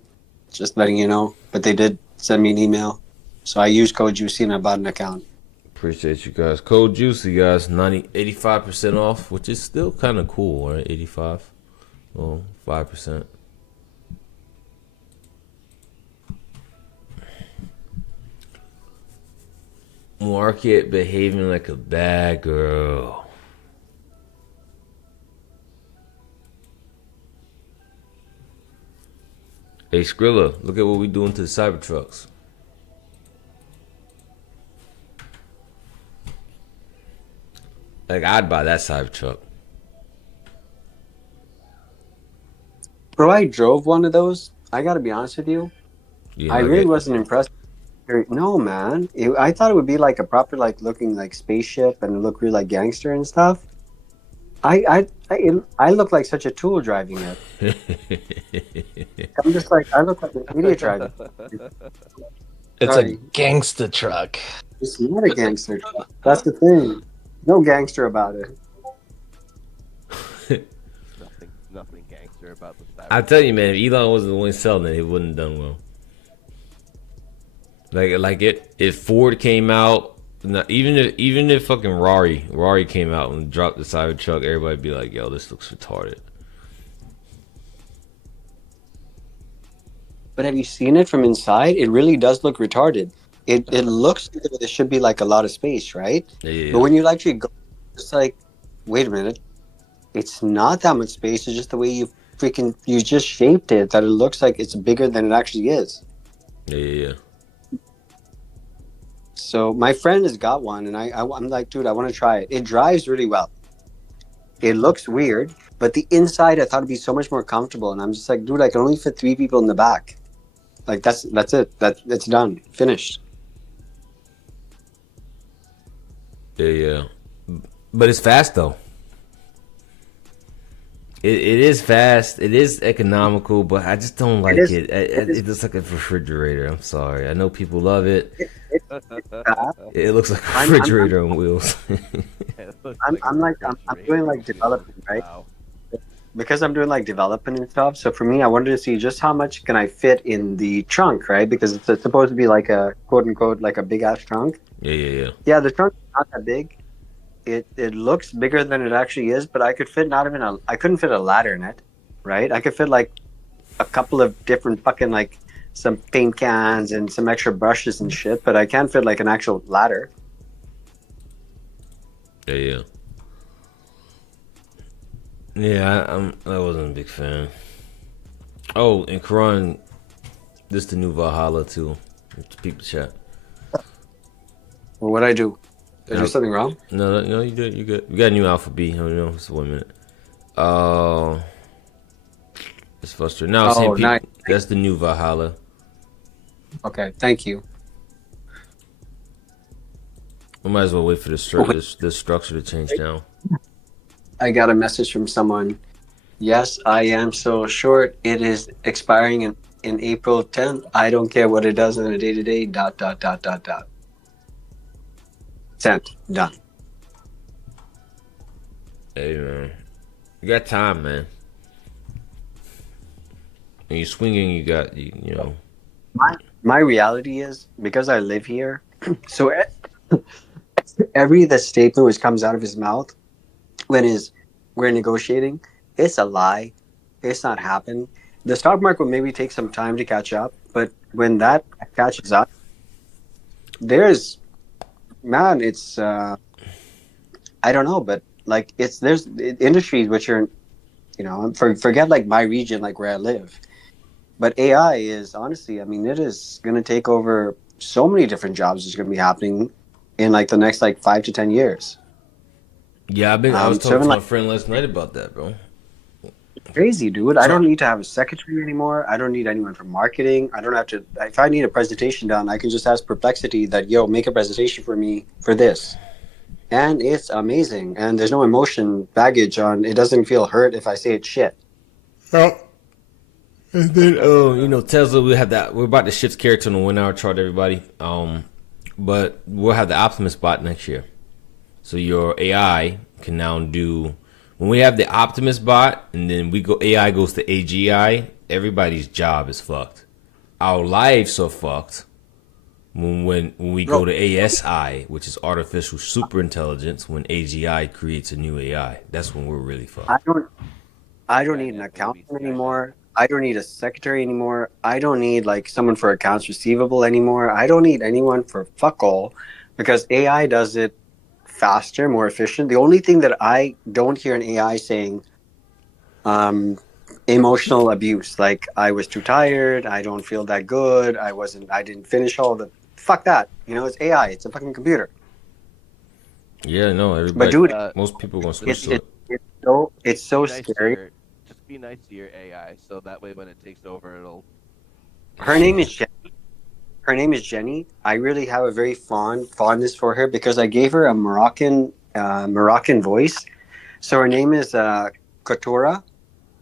Just letting you know. But they did send me an email, so I used code Juicy and I bought an account. Appreciate you guys. Code Juicy, guys. 85% off, which is still kind of cool, right? 85. Well, 5%. Market behaving like a bad girl. Hey Skrilla, look at what we doing to the Cybertrucks. Like, I'd buy that Cybertruck. Bro, I drove one of those. I gotta be honest with you. You I like really it? wasn't impressed. No, man. I thought it would be like a proper, like looking like spaceship and look really like gangster and stuff. I look like such a tool driving it. I'm just like, I look like an idiot driving. It's Sorry. a gangsta truck. It's not a gangster truck. That's the thing. No gangster about it. about the I Cybertruck. tell you, man, if Elon wasn't the one selling it, he wouldn't have done well. If Ford came out, even if fucking Rari came out and dropped the Cybertruck, everybody'd be like, "Yo, this looks retarded." But have you seen it from inside? It really does look retarded. It looks like there should be like a lot of space, right? Yeah. But when you actually go, it's like, wait a minute, it's not that much space. It's just the way you just shaped it that it looks like it's bigger than it actually is. Yeah. So my friend has got one, and I'm like, dude, I want to try it. It drives really well. It looks weird, but the inside I thought it'd be so much more comfortable. And I'm just like, dude, I can only fit 3 people in the back. Like that's it. It's done, finished. Yeah. But it's fast though. It is fast. It is economical, but I just don't like it. It looks like a refrigerator. I'm sorry. I know people love it. It looks like a refrigerator on wheels. I'm doing like development, right? Wow. Because I'm doing like development and stuff. So for me, I wanted to see just how much can I fit in the trunk, right? Because it's supposed to be like a quote unquote like a big ass trunk. Yeah. Yeah, the trunk is not that big. It looks bigger than it actually is, but I couldn't fit a ladder in it, right? I could fit like a couple of different fucking like some paint cans and some extra brushes and shit, but I can't fit like an actual ladder. Yeah. Yeah, I wasn't a big fan. Oh, and Karan, this the new Valhalla too. People chat. Well, what'd I do? Did I do No. something wrong? No, you good. You good. We got a new Alpha B. I don't know. It's 1 minute. It's frustrating. No, Oh, same people. nice. That's the new Valhalla. Okay, thank you. We might as well wait for the structure to change now. I got a message from someone. Yes, I am so short. It is expiring in April 10th. I don't care what it does on a day-to-day. ... Sent. Done. Hey man, you got time, man. When you swinging, you got you know. My reality is, because I live here, so every the statement which comes out of his mouth when we're negotiating, it's a lie. It's not happened. The stock market will maybe take some time to catch up, but when that catches up, it's I don't know, but like there's industries which are, forget like my region, like where I live. But AI is honestly, I mean, it is going to take over so many different jobs. It's going to be happening in like the next like 5 to 10 years. Yeah, I was so talking to my like- friend last night about that, bro. Crazy, dude. I don't need to have a secretary anymore. I don't need anyone from marketing. I don't have to. If I need a presentation done, I can just ask Perplexity that, yo, make a presentation for me for this. And it's amazing. And there's no emotion baggage on. It doesn't feel hurt if I say it's shit. And then, Tesla, we're about to shift character on the 1 hour chart, everybody. But we'll have the Optimus bot next year. So your AI can now do, when we have the Optimus bot and then AI goes to AGI, everybody's job is fucked. Our lives are fucked when we go to ASI, which is artificial superintelligence, when AGI creates a new AI. That's when we're really fucked. I don't need an accountant anymore. I don't need a secretary anymore. I don't need like someone for accounts receivable anymore. I don't need anyone for fuck all, because AI does it faster, more efficient. The only thing that I don't hear an AI saying, emotional abuse, like I was too tired, I don't feel that good, I didn't finish all the fuck that. It's AI. It's a fucking computer. Yeah, no, everybody. But dude, most people gonna switch to it. it's so Be nice scary. Just be nice to your AI, so that way when it takes over, it'll. Her name is Jenny. I really have a very fondness for her because I gave her a Moroccan voice. So her name is Katura,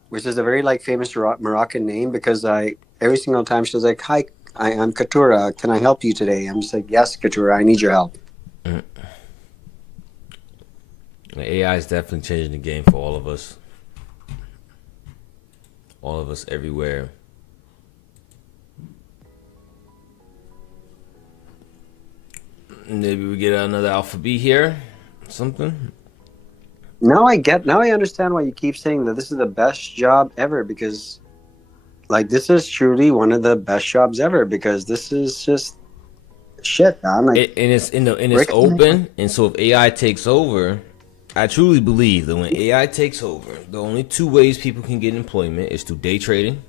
which is a very like famous Moroccan name, because every single time she was like, "Hi, I'm Katura. Can I help you today?" I'm just like, "Yes, Katura. I need your help." The AI is definitely changing the game for all of us. all of us everywhere. Maybe we get another Alpha B here, something. Now I understand why you keep saying that this is the best job ever, because like this is truly one of the best jobs ever, because this is just shit, man. Like And it's Rick, open, and so if AI takes over, I truly believe that when AI takes over, the only two ways people can get employment is through day trading,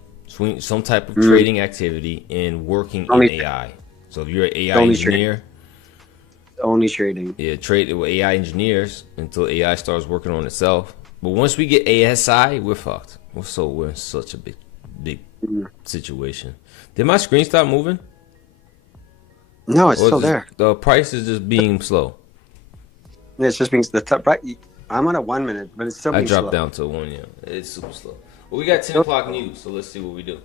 some type of trading activity, and working in Only- AI. So if you're an AI only engineer, only trading. yeah, trade with AI engineers until AI starts working on itself. But once we get ASI, we're fucked. We're in such a big situation. Did my screen stop moving? No, it's Or still is there. the price is just being slow? It's just being the top right. I'm on a 1 minute, but it's still I being dropped slow. down to one, yeah. It's super slow. Well, we got 10 o'clock news, so let's see what we do.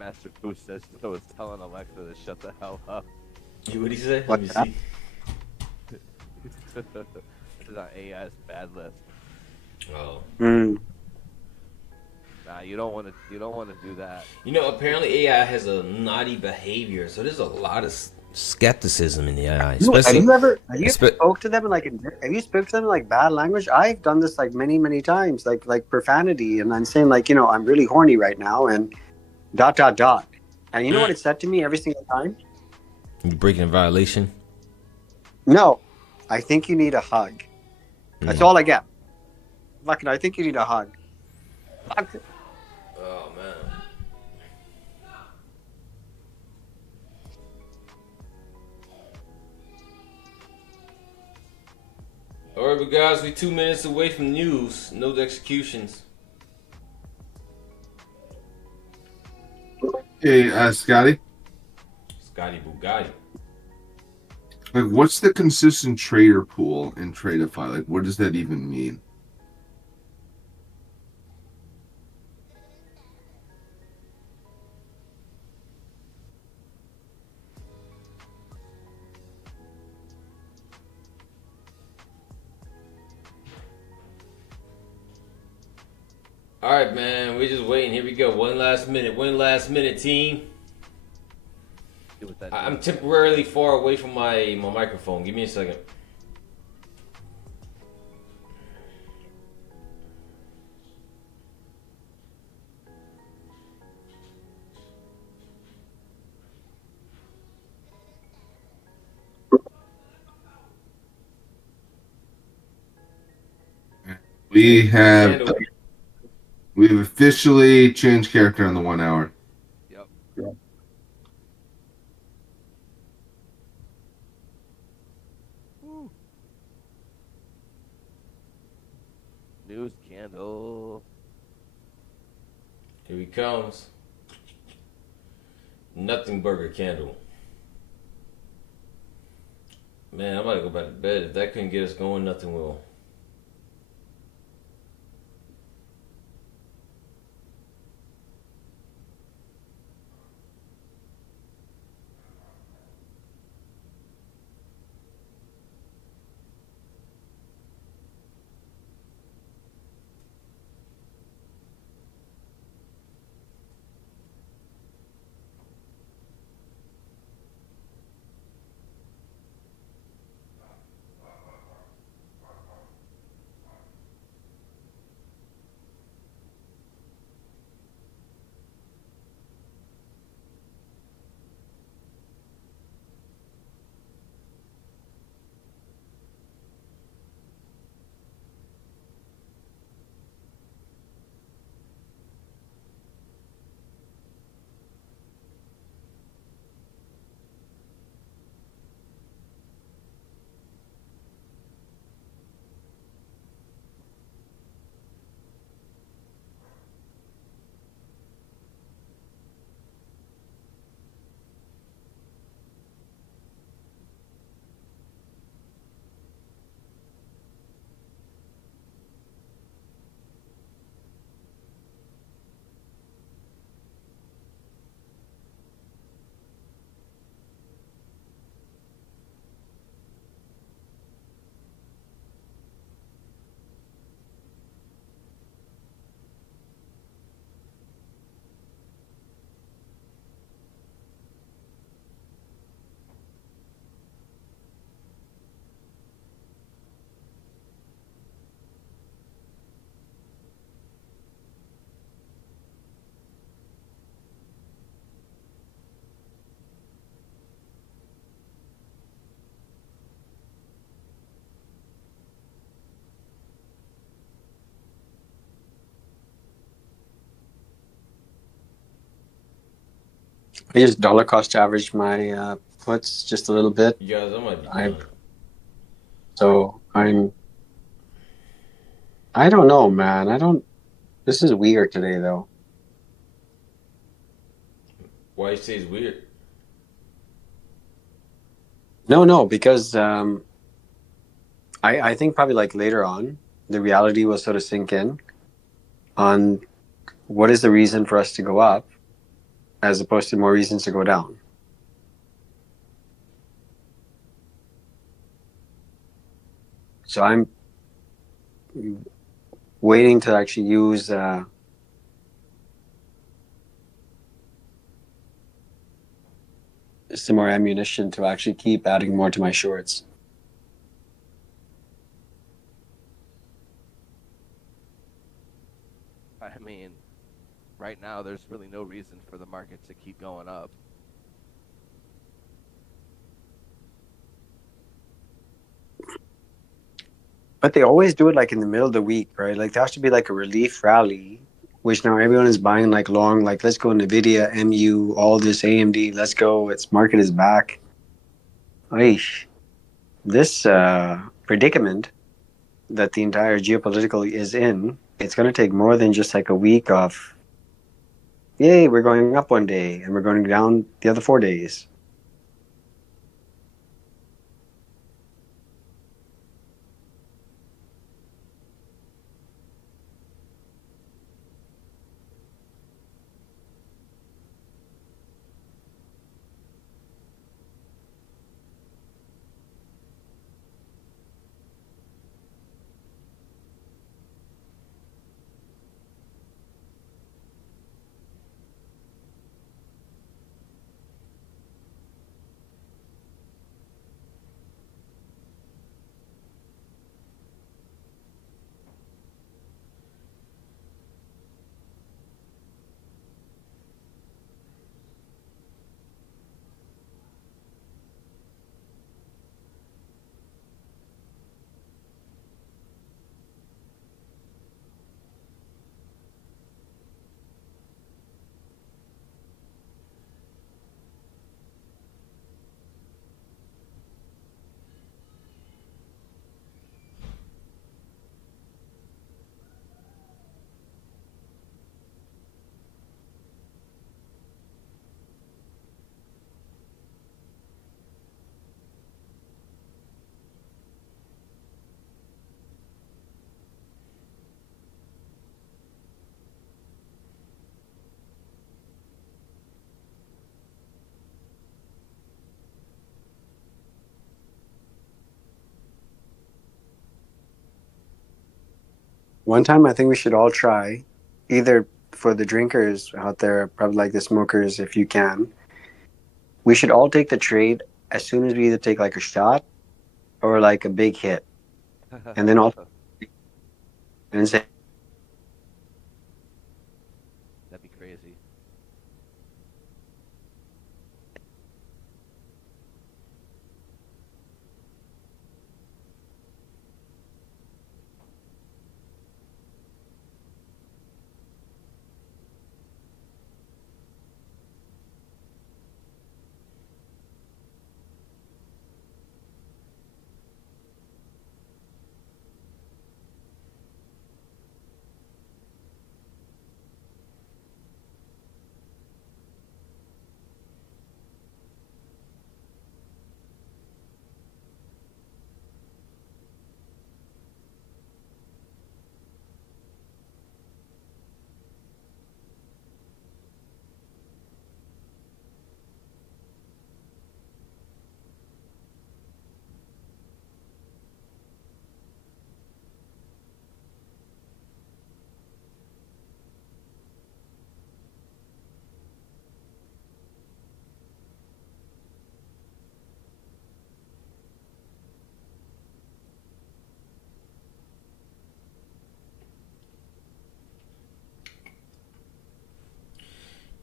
Master Boost says I was telling Alexa to shut the hell up. What did he say? What? Let me see. This is on AI's bad list. Oh. Mm. Nah, you don't want to. You don't want to do that. You know, apparently AI has a naughty behavior, so there's a lot of skepticism in the AI. Have Especially, you ever espe- spoke to them in have you spoke to them in like bad language? I've done this like many times, like profanity, and I'm saying like, you know, I'm really horny right now, and ... And you know what it said to me every single time? you breaking a violation. No, I think you need a hug. That's all I get. Fucking, I think you need a hug. Fuck. Oh, man. All right, but guys, we 2 minutes away from news. No executions. Hey, Scotty. Scotty Bugatti. Like, what's the consistent trader pool in Tradeify? Like, what does that even mean? All right, man. We're just waiting. Here we go. One last minute, team. See what that I'm means. temporarily far away from my microphone. Give me a second. We've Candle. officially changed character on the 1 hour. Yep. Woo. News candle. Here he comes. Nothing burger candle. Man, I'm about to go back to bed. If that couldn't get us going, nothing will. I just dollar cost average my puts just a little bit. You guys, I might be I done. so I don't know, man. I don't. This is weird today, though. Why you say it's weird? No, because I think probably like later on, the reality will sort of sink in on what is the reason for us to go up, as opposed to more reasons to go down. So I'm waiting to actually use some more ammunition to actually keep adding more to my shorts. I mean, right now there's really no reason for the market to keep going up. But they always do it like in the middle of the week, right? Like there has to be like a relief rally, which now everyone is buying like long, like let's go Nvidia, MU, all this AMD, let's go. Its market is back. Aish. This predicament that the entire geopolitical is in, it's going to take more than just like a week of, yay, we're going up one day and we're going down the other 4 days. One time, I think we should all try, either for the drinkers out there, probably like the smokers, if you can, we should all take the trade as soon as we either take like a shot or like a big hit, and then all and say, That'd be crazy.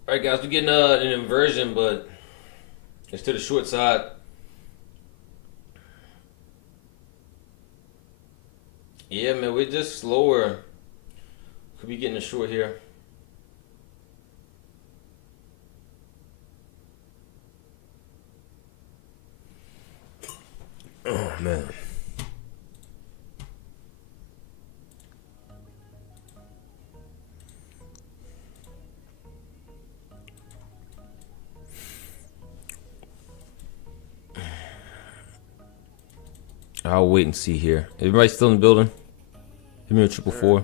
All right, guys, we're getting an inversion, but it's to the short side. Yeah, man, we're just slower. Could be getting a short here. Oh man. I'll wait and see here. Everybody still in the building? Give me a 444.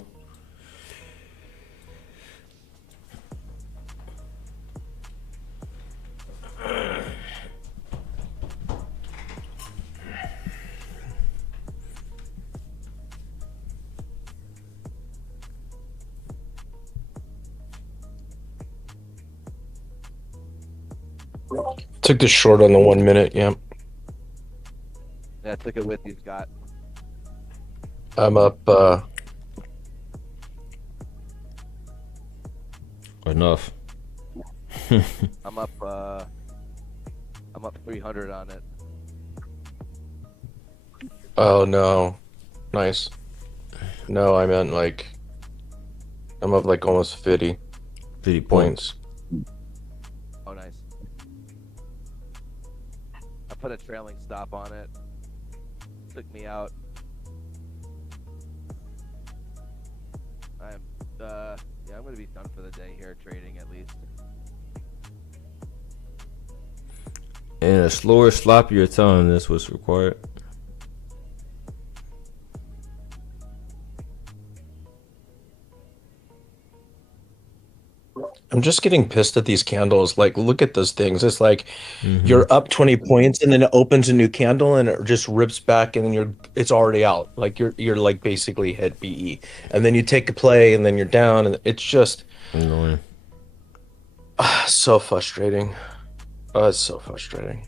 Took the short on the 1 minute. Yeah, Yeah, I took it with you, Scott. I'm up. Enough. I'm up 300 on it. Oh no, nice. No, I meant like I'm up like almost 50 50 points. points. Oh, nice. I put a trailing stop on it. Took me out. I'm yeah, I'm gonna be done for the day here trading at least. And a slower, sloppier time. That's what's required. I'm just getting pissed at these candles. Like, look at those things. It's like Mhm. you're up 20 points and then it opens a new candle and it just rips back and then it's already out. Like you're like basically hit BE. And then you take a play and then you're down and it's just Annoying. so frustrating. Oh, it's so frustrating.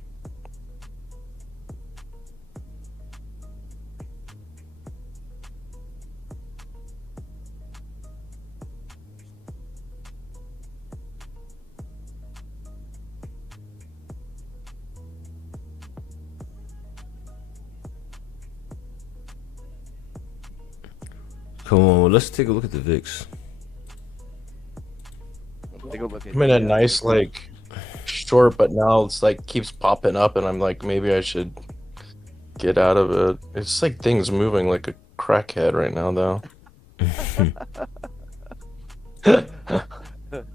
Come on, well, let's take a look at the VIX. Take a look at I'm in a the, nice like short, but now it's like keeps popping up and I'm like, maybe I should get out of it. It's like things moving like a crackhead right now though.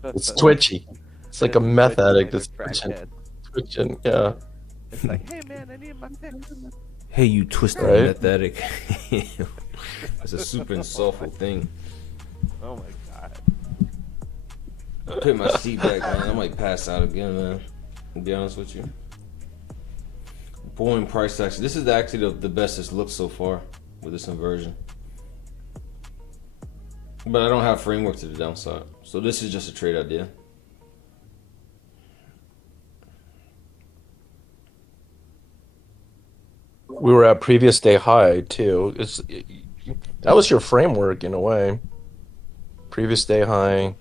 It's twitchy. It's like a meth addict that's crackhead. twitching. Yeah. It's like, hey man, I need my fix. Hey, you twisted Right? meth addict. That's a super insultful thing. Oh my god. Put my seat back, man. I might pass out again, man. To be honest with you. Boeing price action. This is actually the best it's looked so far with this inversion. But I don't have framework to the downside. So this is just a trade idea. We were at previous day high too. That was your framework in a way. Previous day high.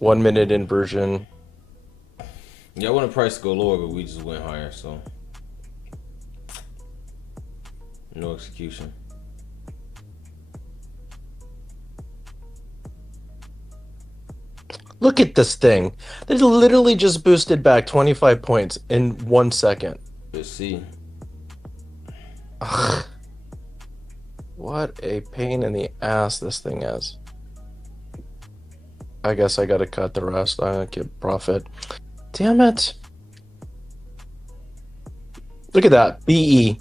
1 minute inversion. Yeah, I wanted price to go lower, but we just went higher, so no execution. Look at this thing. They literally just boosted back 25 points in 1 second. Let's see. Ugh. What a pain in the ass this thing is. I guess I gotta cut the rest. I get profit. Damn it. Look at that. BE.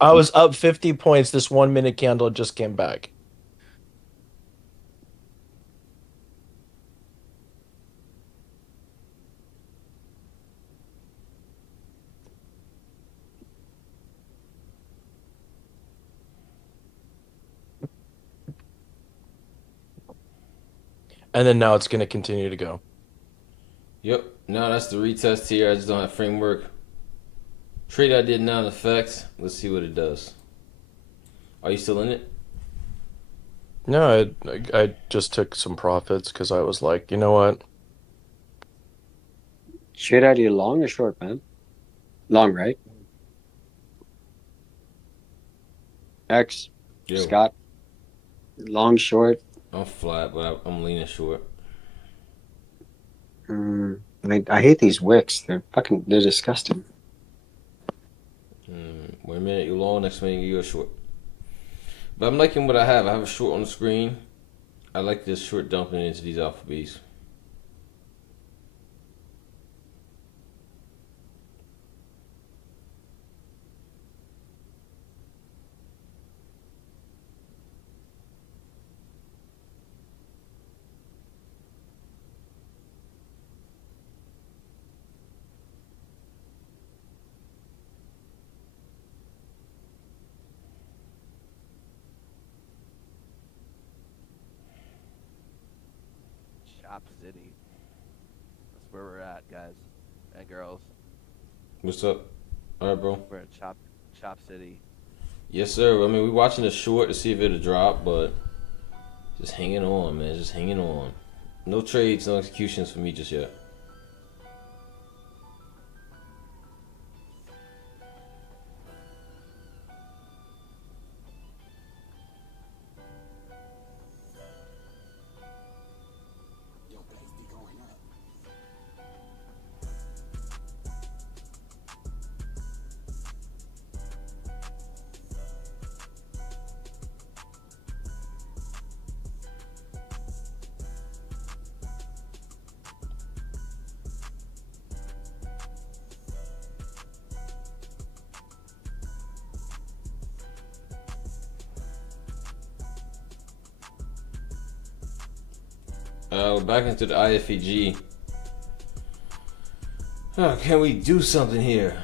I was up 50 points. This 1 minute candle just came back. And then now it's going to continue to go. Yep. Now that's the retest here. I just don't have framework. Trade I did now in effect. Let's see what it does. Are you still in it? No, I just took some profits because I was like, you know what? Trade idea long or short, man? Long, right? X, Yeah. Scott. Long, short. I'm flat, but I'm leaning short. I hate these wicks. They're disgusting. Wait a minute, you long. Next minute, you a short. But I'm liking what I have. I have a short on the screen. I like this short dumping into these alpha Bs. Chop City. That's where we're at, guys and girls. What's up? All right, bro. We're at Chop City. Yes, sir. I mean, we're watching the short to see if it'll drop, but just hanging on, man. Just hanging on. No trades, no executions for me just yet. We're back into the IFEG. Oh, can we do something here?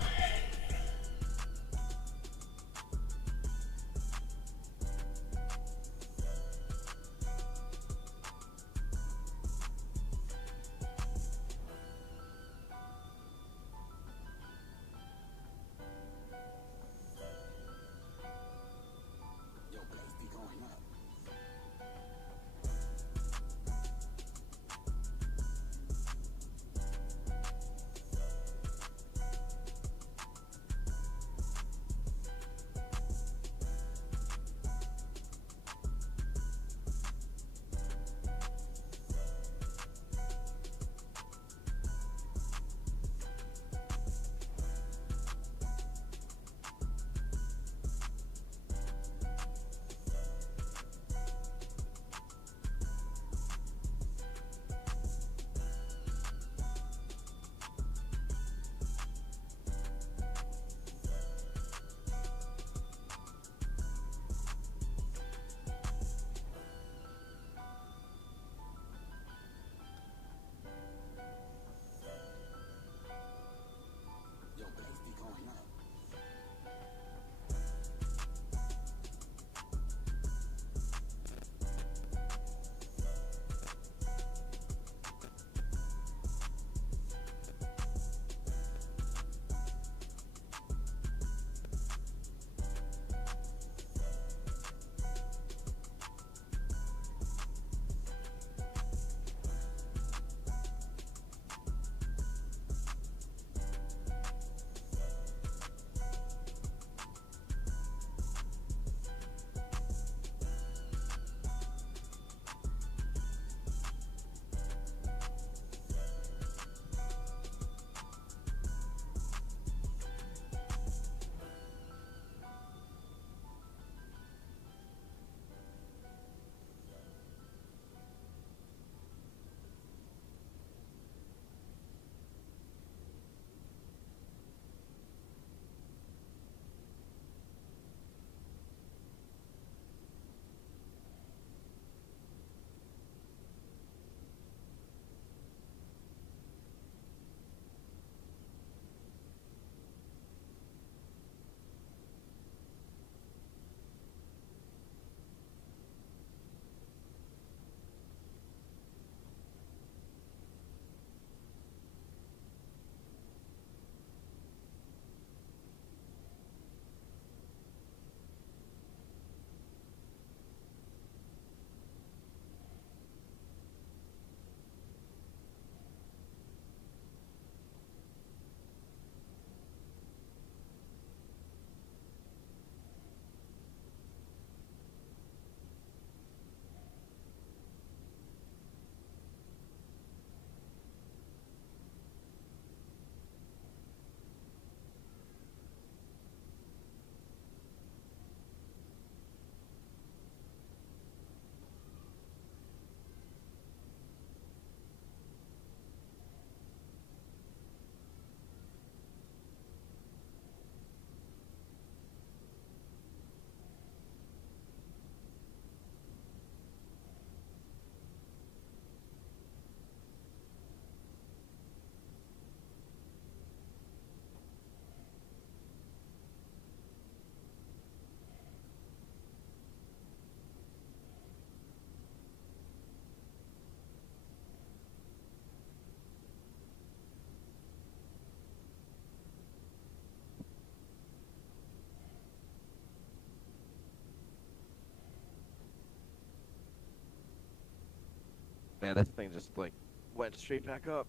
Man, this thing just like went straight back up.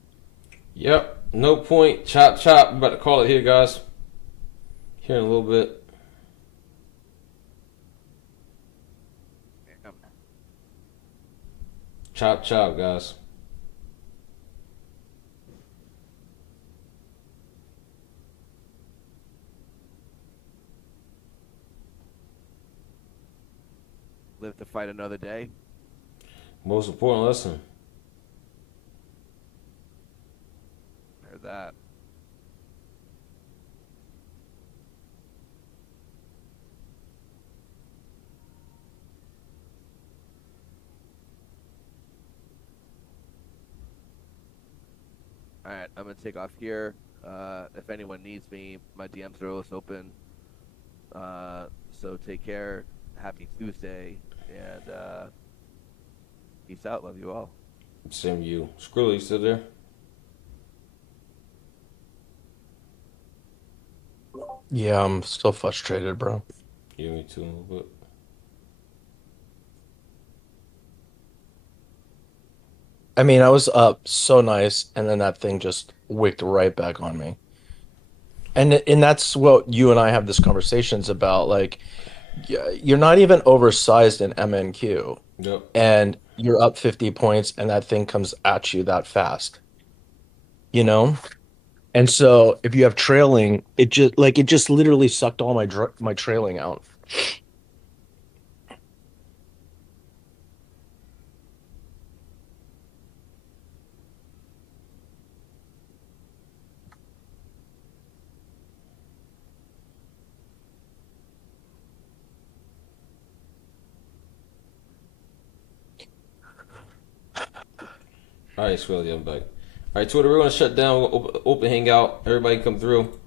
Yep. No point. Chop chop. I'm about to call it here, guys. Here in a little bit. Damn. Chop chop, guys. Live to fight another day. Most important lesson. Heard that. All right, I'm gonna take off here. If anyone needs me, my DMs are always open. So take care. Happy Tuesday, and peace out. Love you all. Same to you. Skrilla, you still there? Yeah, I'm still frustrated, bro. Yeah, me too. A little bit. I mean, I was up so nice, and then that thing just wicked right back on me. And that's what you and I have this conversations about. Like, you're not even oversized in MNQ, Yep. and you're up 50 points, and that thing comes at you that fast. You know? And so if you have trailing, it just literally sucked all my trailing out. All right, Skrilla, I'm back. All right, Twitter, we're gonna shut down. Open hangout. Everybody come through.